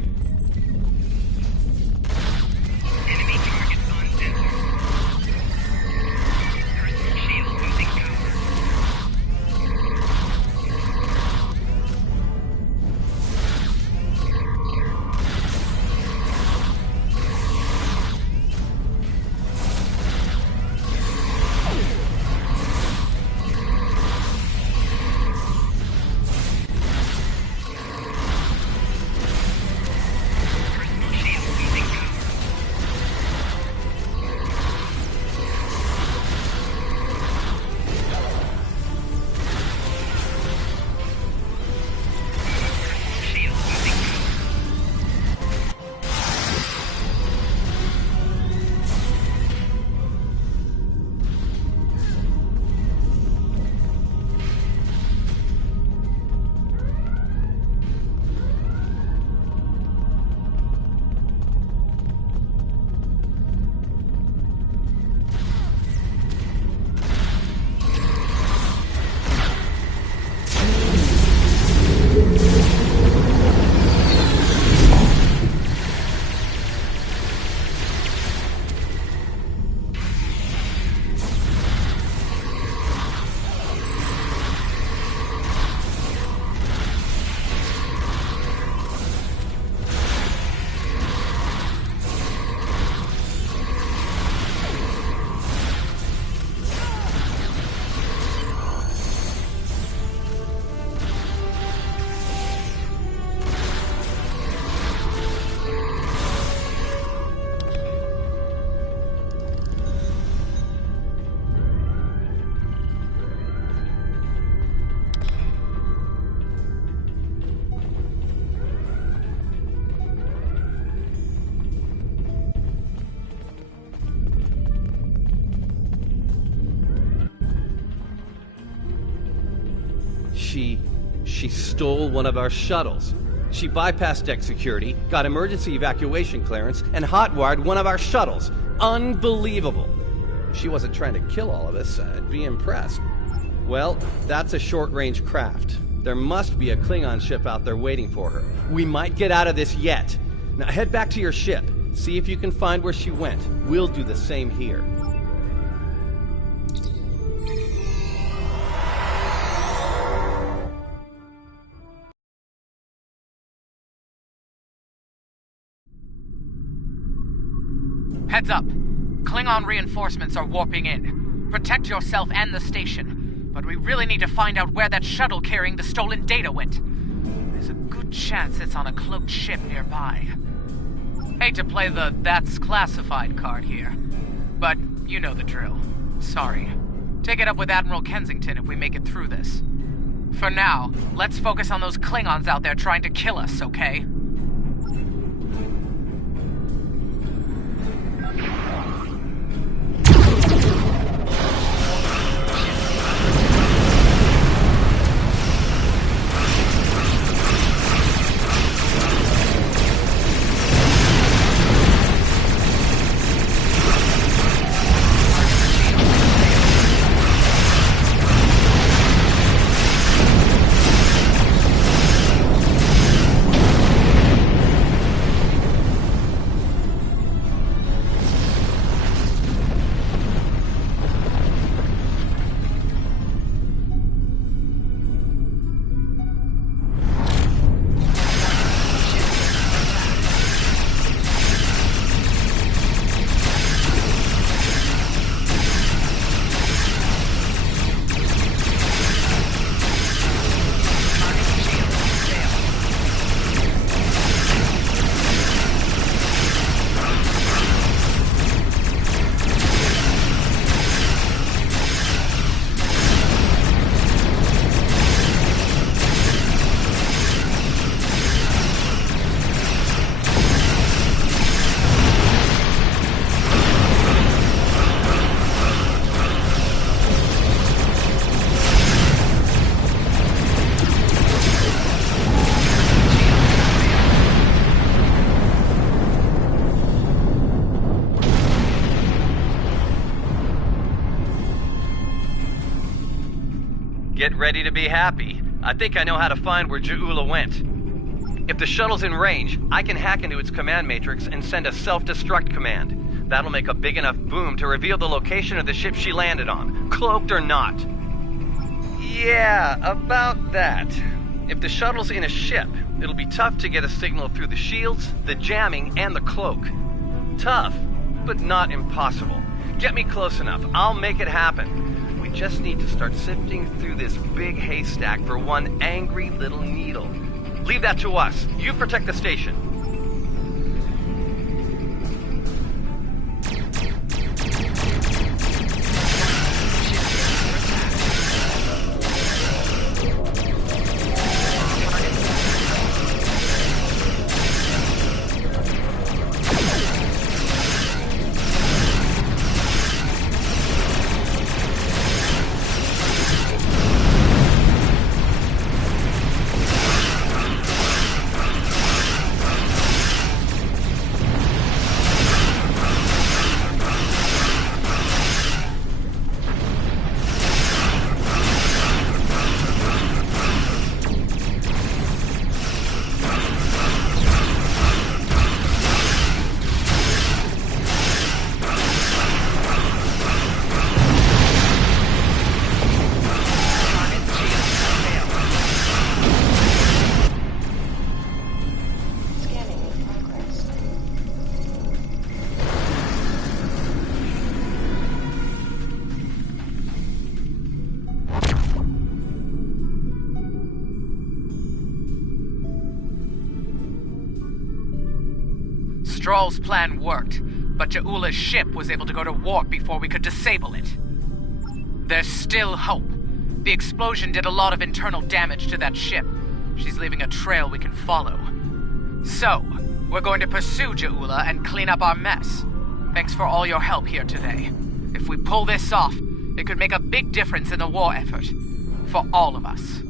She stole one of our shuttles. She bypassed deck security, got emergency evacuation clearance, and hotwired one of our shuttles. Unbelievable. If she wasn't trying to kill all of us, I'd be impressed. Well, that's a short-range craft. There must be a Klingon ship out there waiting for her. We might get out of this yet. Now head back to your ship. See if you can find where she went. We'll do the same here. Heads up. Klingon reinforcements are warping in. Protect yourself and the station. But we really need to find out where that shuttle carrying the stolen data went. There's a good chance it's on a cloaked ship nearby. Hate to play the "that's classified" card here, but you know the drill. Sorry. Take it up with Admiral Kensington if we make it through this. For now, let's focus on those Klingons out there trying to kill us, okay? Get ready to be happy. I think I know how to find where Ja'ula went. If the shuttle's in range, I can hack into its command matrix and send a self-destruct command. That'll make a big enough boom to reveal the location of the ship she landed on, cloaked or not. Yeah, about that. If the shuttle's in a ship, it'll be tough to get a signal through the shields, the jamming, and the cloak. Tough, but not impossible. Get me close enough, I'll make it happen. We just need to start sifting through this big haystack for one angry little needle. Leave that to us. You protect the station. Stroll's plan worked, but Ja'ula's ship was able to go to warp before we could disable it. There's still hope. The explosion did a lot of internal damage to that ship. She's leaving a trail we can follow. So, we're going to pursue Ja'ula and clean up our mess. Thanks for all your help here today. If we pull this off, it could make a big difference in the war effort. For all of us.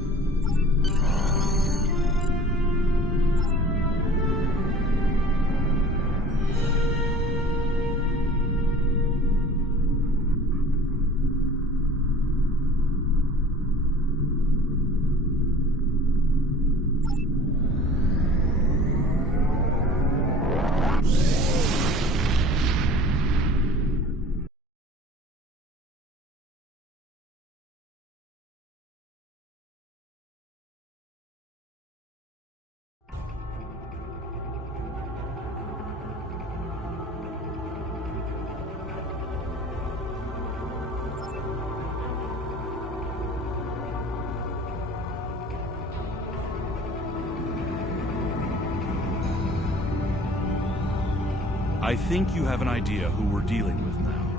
I think you have an idea who we're dealing with now.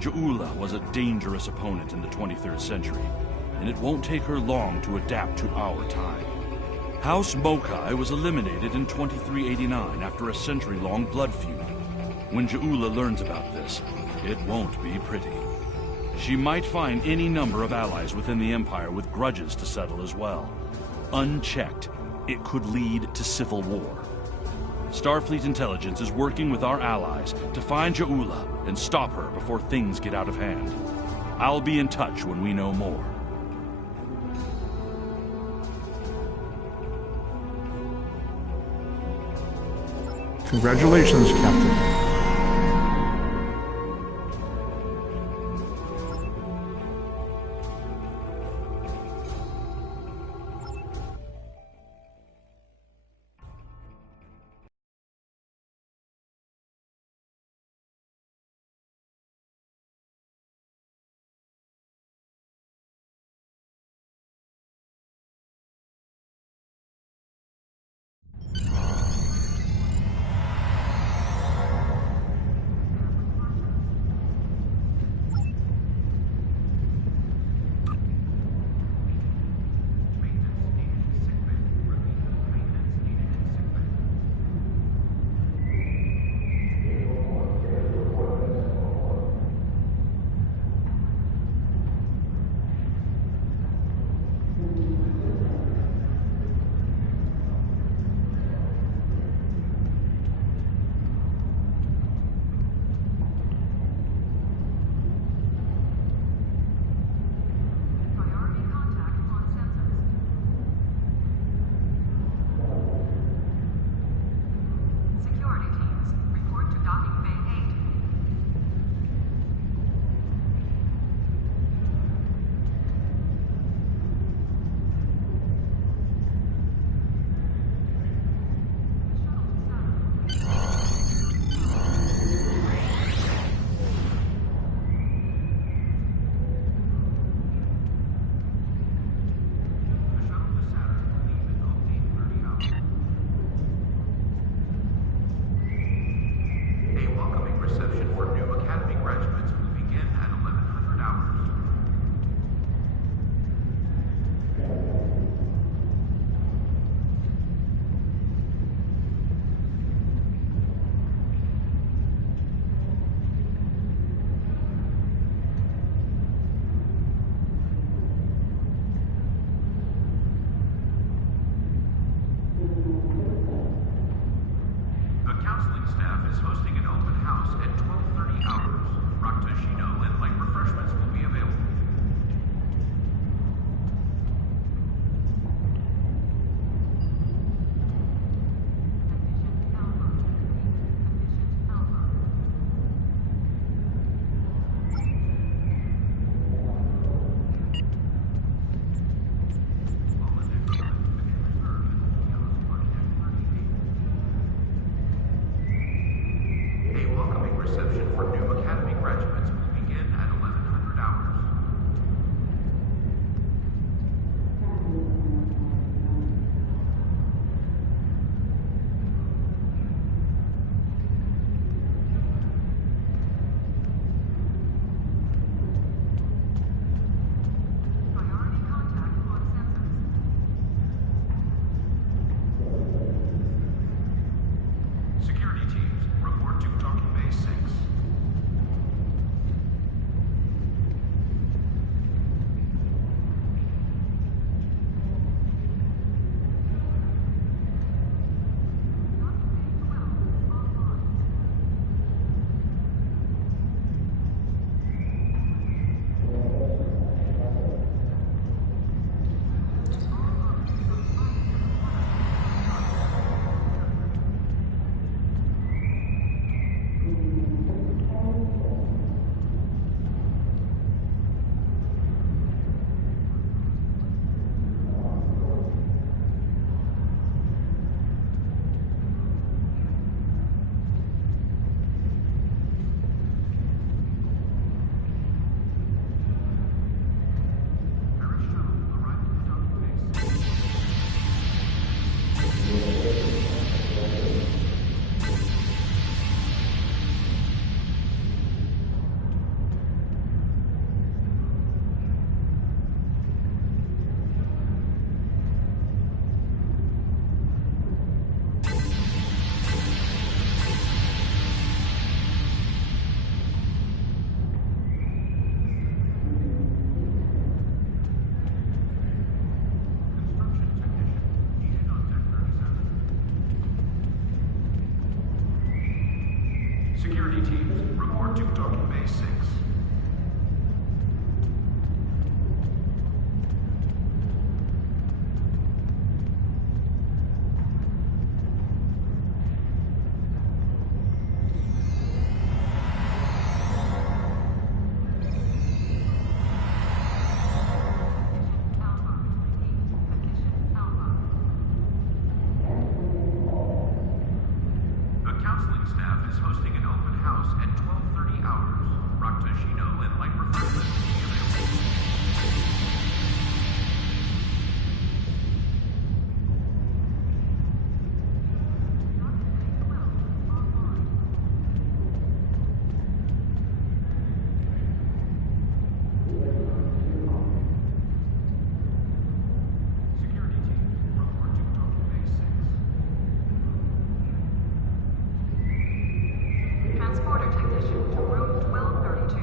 Ja'ula was a dangerous opponent in the 23rd century, and it won't take her long to adapt to our time. House Mokai was eliminated in 2389 after a century-long blood feud. When Ja'ula learns about this, it won't be pretty. She might find any number of allies within the Empire with grudges to settle as well. Unchecked, it could lead to civil war. Starfleet Intelligence is working with our allies to find Ja'ula and stop her before things get out of hand. I'll be in touch when we know more. Congratulations, Captain. for new Academy graduates will begin at 1100 hours. Security teams, report to Docking Bay 6. Security teams, report to Docking Bay 6. The counseling staff is hosting an open house at 12:30 hours. Rakutashino and light refreshments will be available. Security teams, report to Docking Bay 6. Transporter technician to room 1232.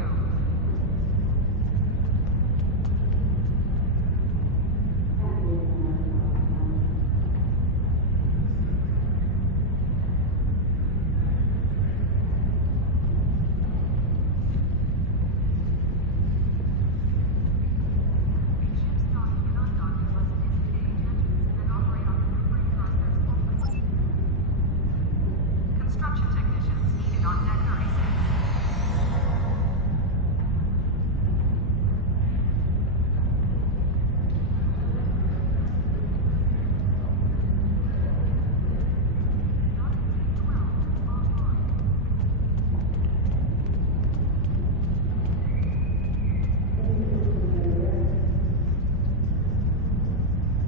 Construction technicians needed on deck 36.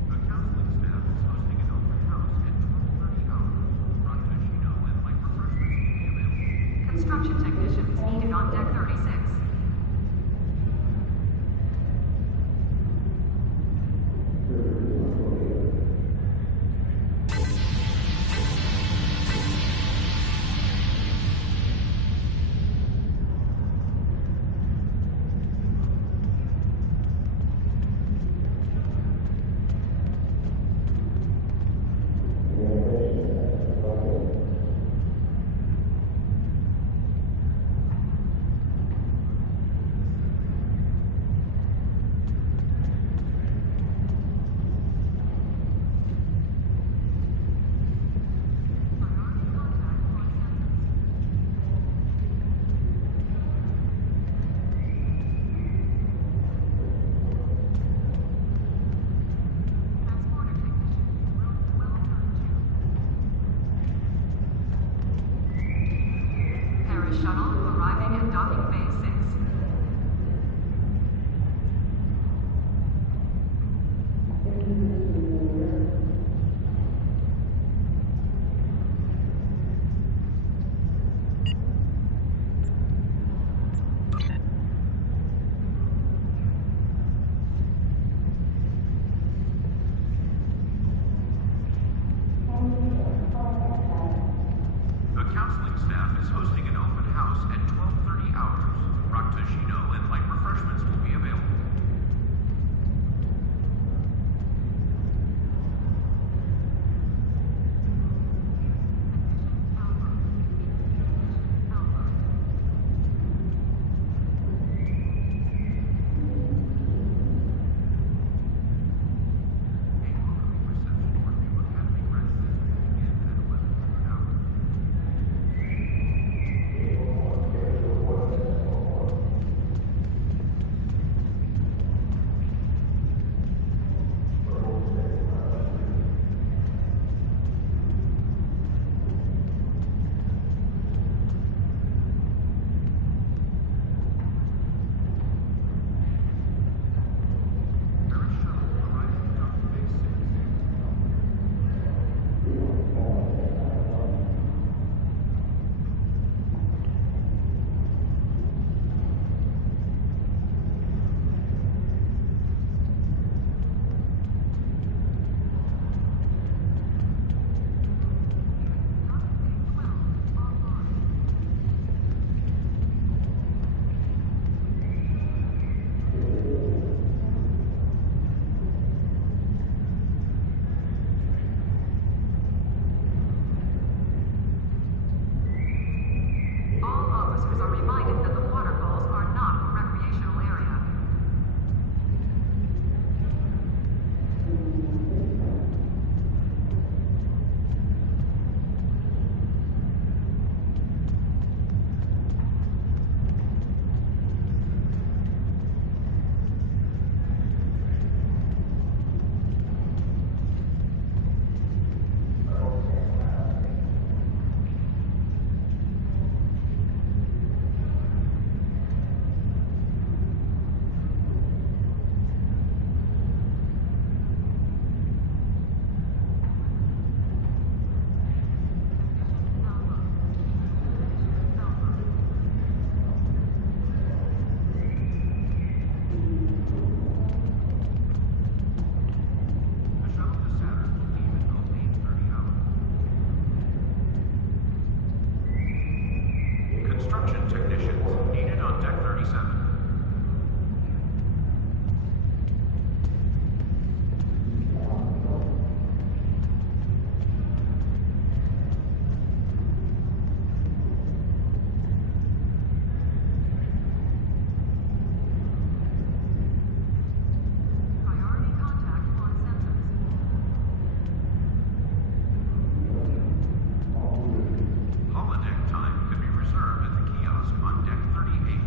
The counseling staff is hosting an open house at 12:30 hours. Rakutashino and light refreshments will be available. Construction technicians needed on deck 36. Paris shuttle arriving docking bay 6. The counseling staff is hosting an open house at 12:30 hours. Raktoshino and light refreshments will be available. All officers are reminded that the waterfalls are not a recreational area. Construction technicians needed on deck 37. Priority contact on sensors. Holodeck time can be reserved at the kiosk on deck 38.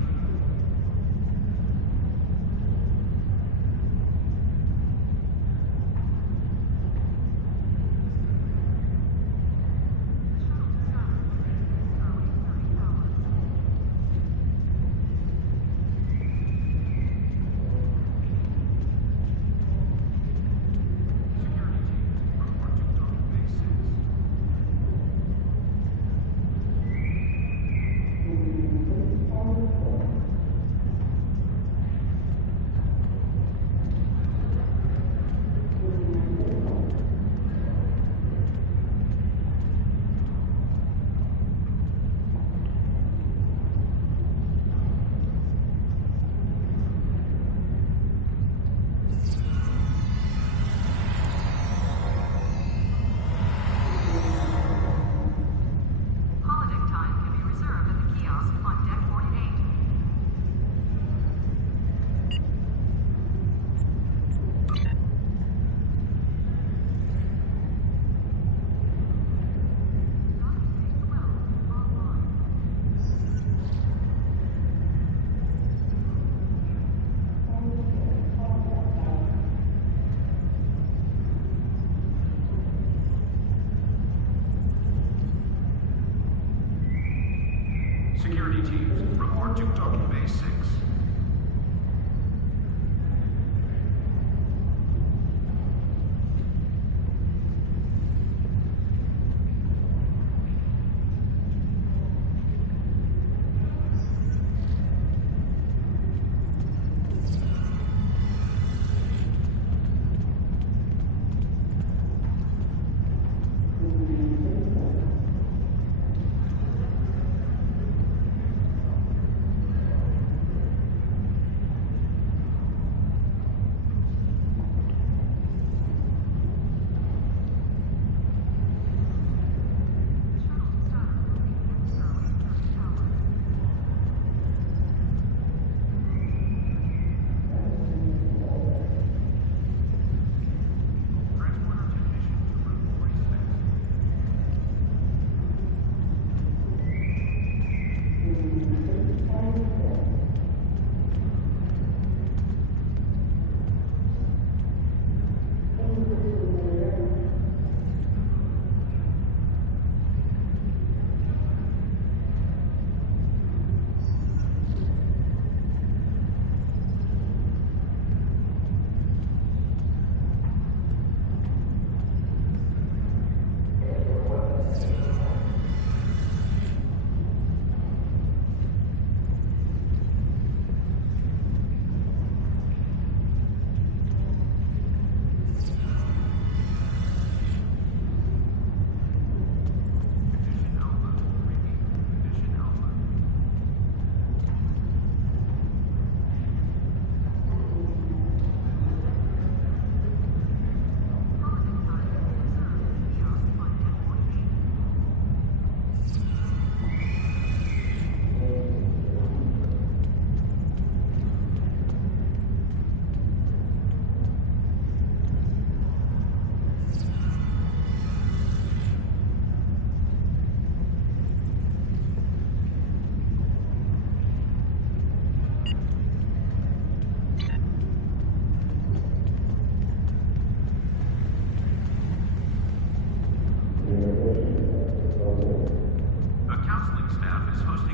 Security teams, report to Docking Bay 6.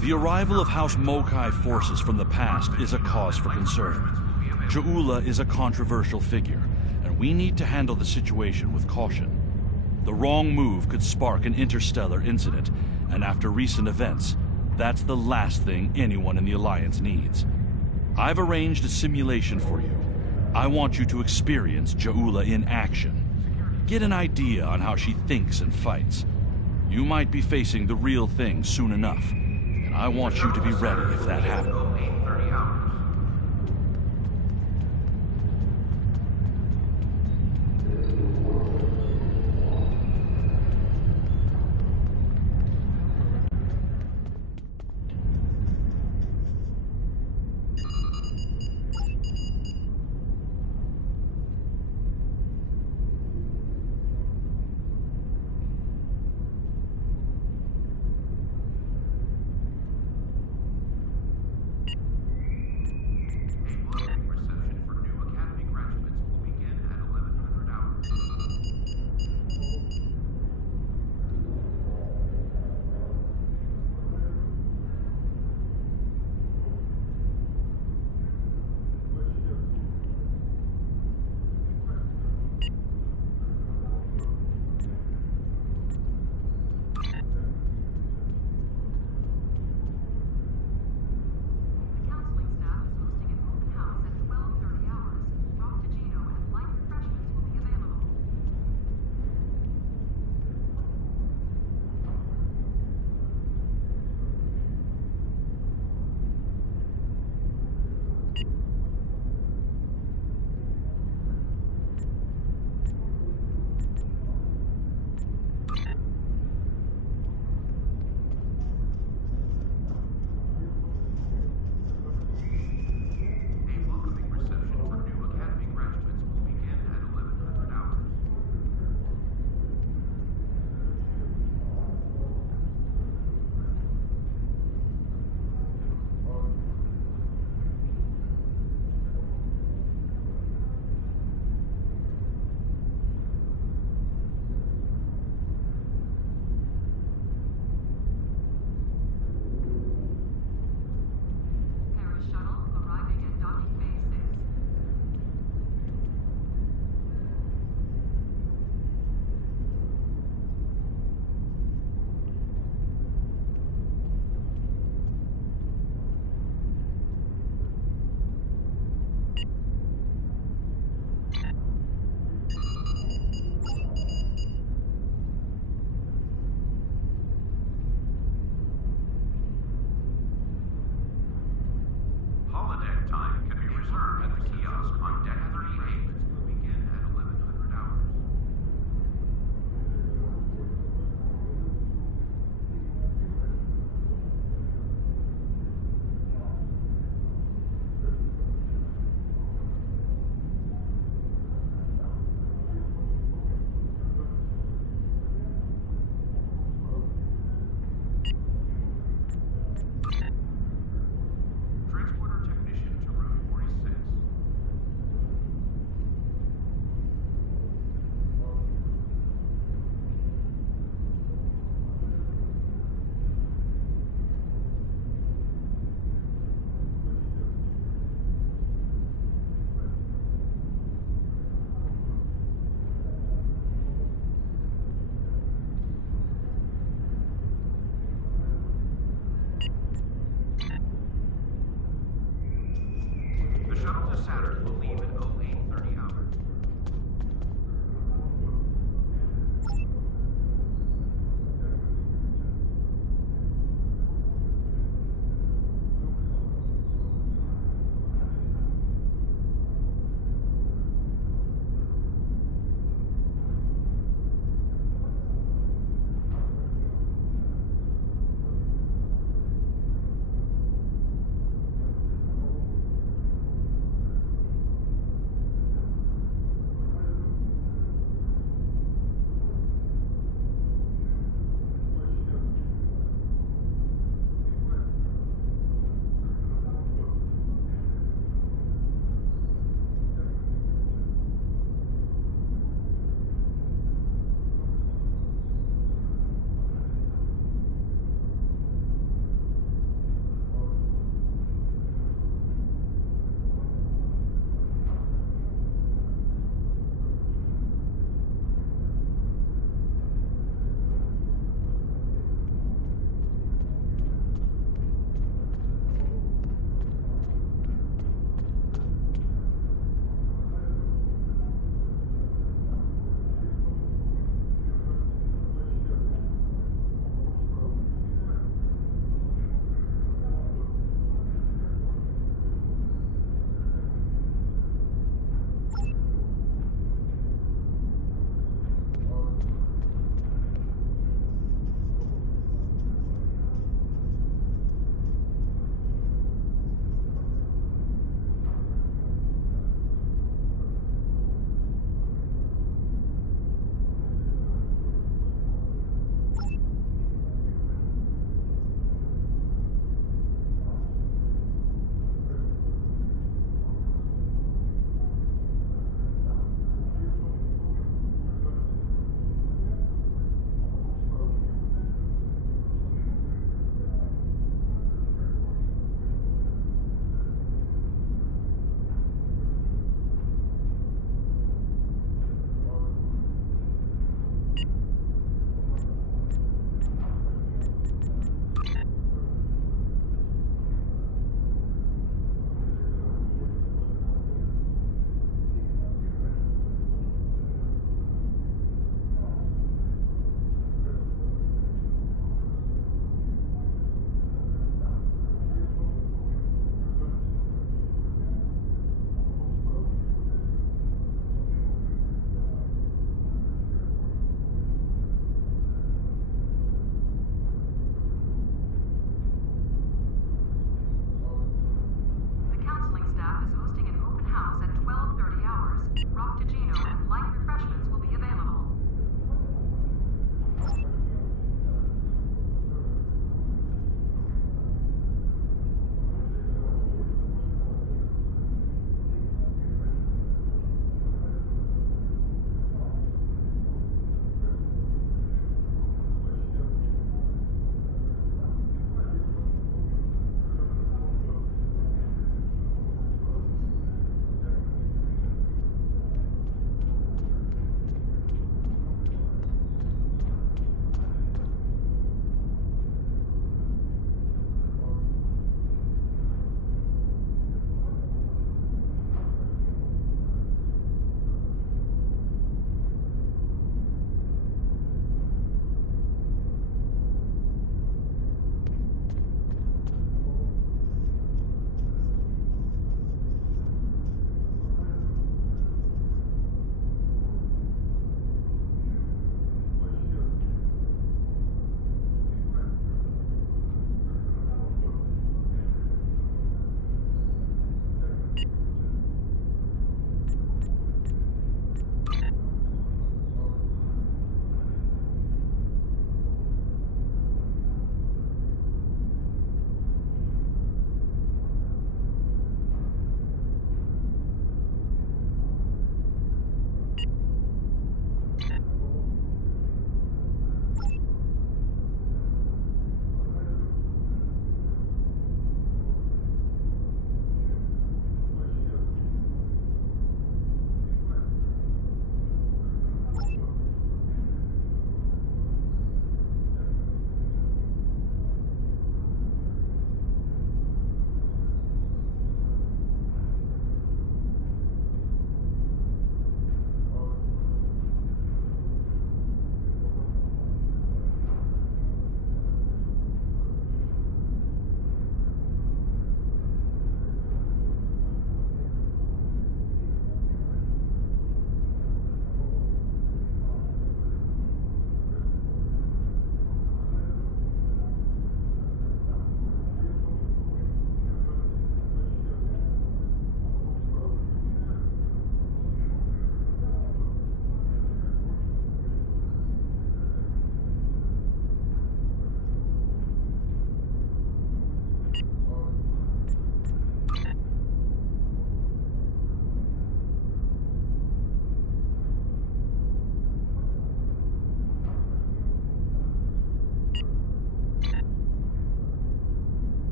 The arrival of House Mokai forces from the past is a cause for concern. Ja'ula is a controversial figure, and we need to handle the situation with caution. The wrong move could spark an interstellar incident, and after recent events, that's the last thing anyone in the Alliance needs. I've arranged a simulation for you. I want you to experience Ja'ula in action. Get an idea on how she thinks and fights. You might be facing the real thing soon enough, and I want you to be ready if that happens.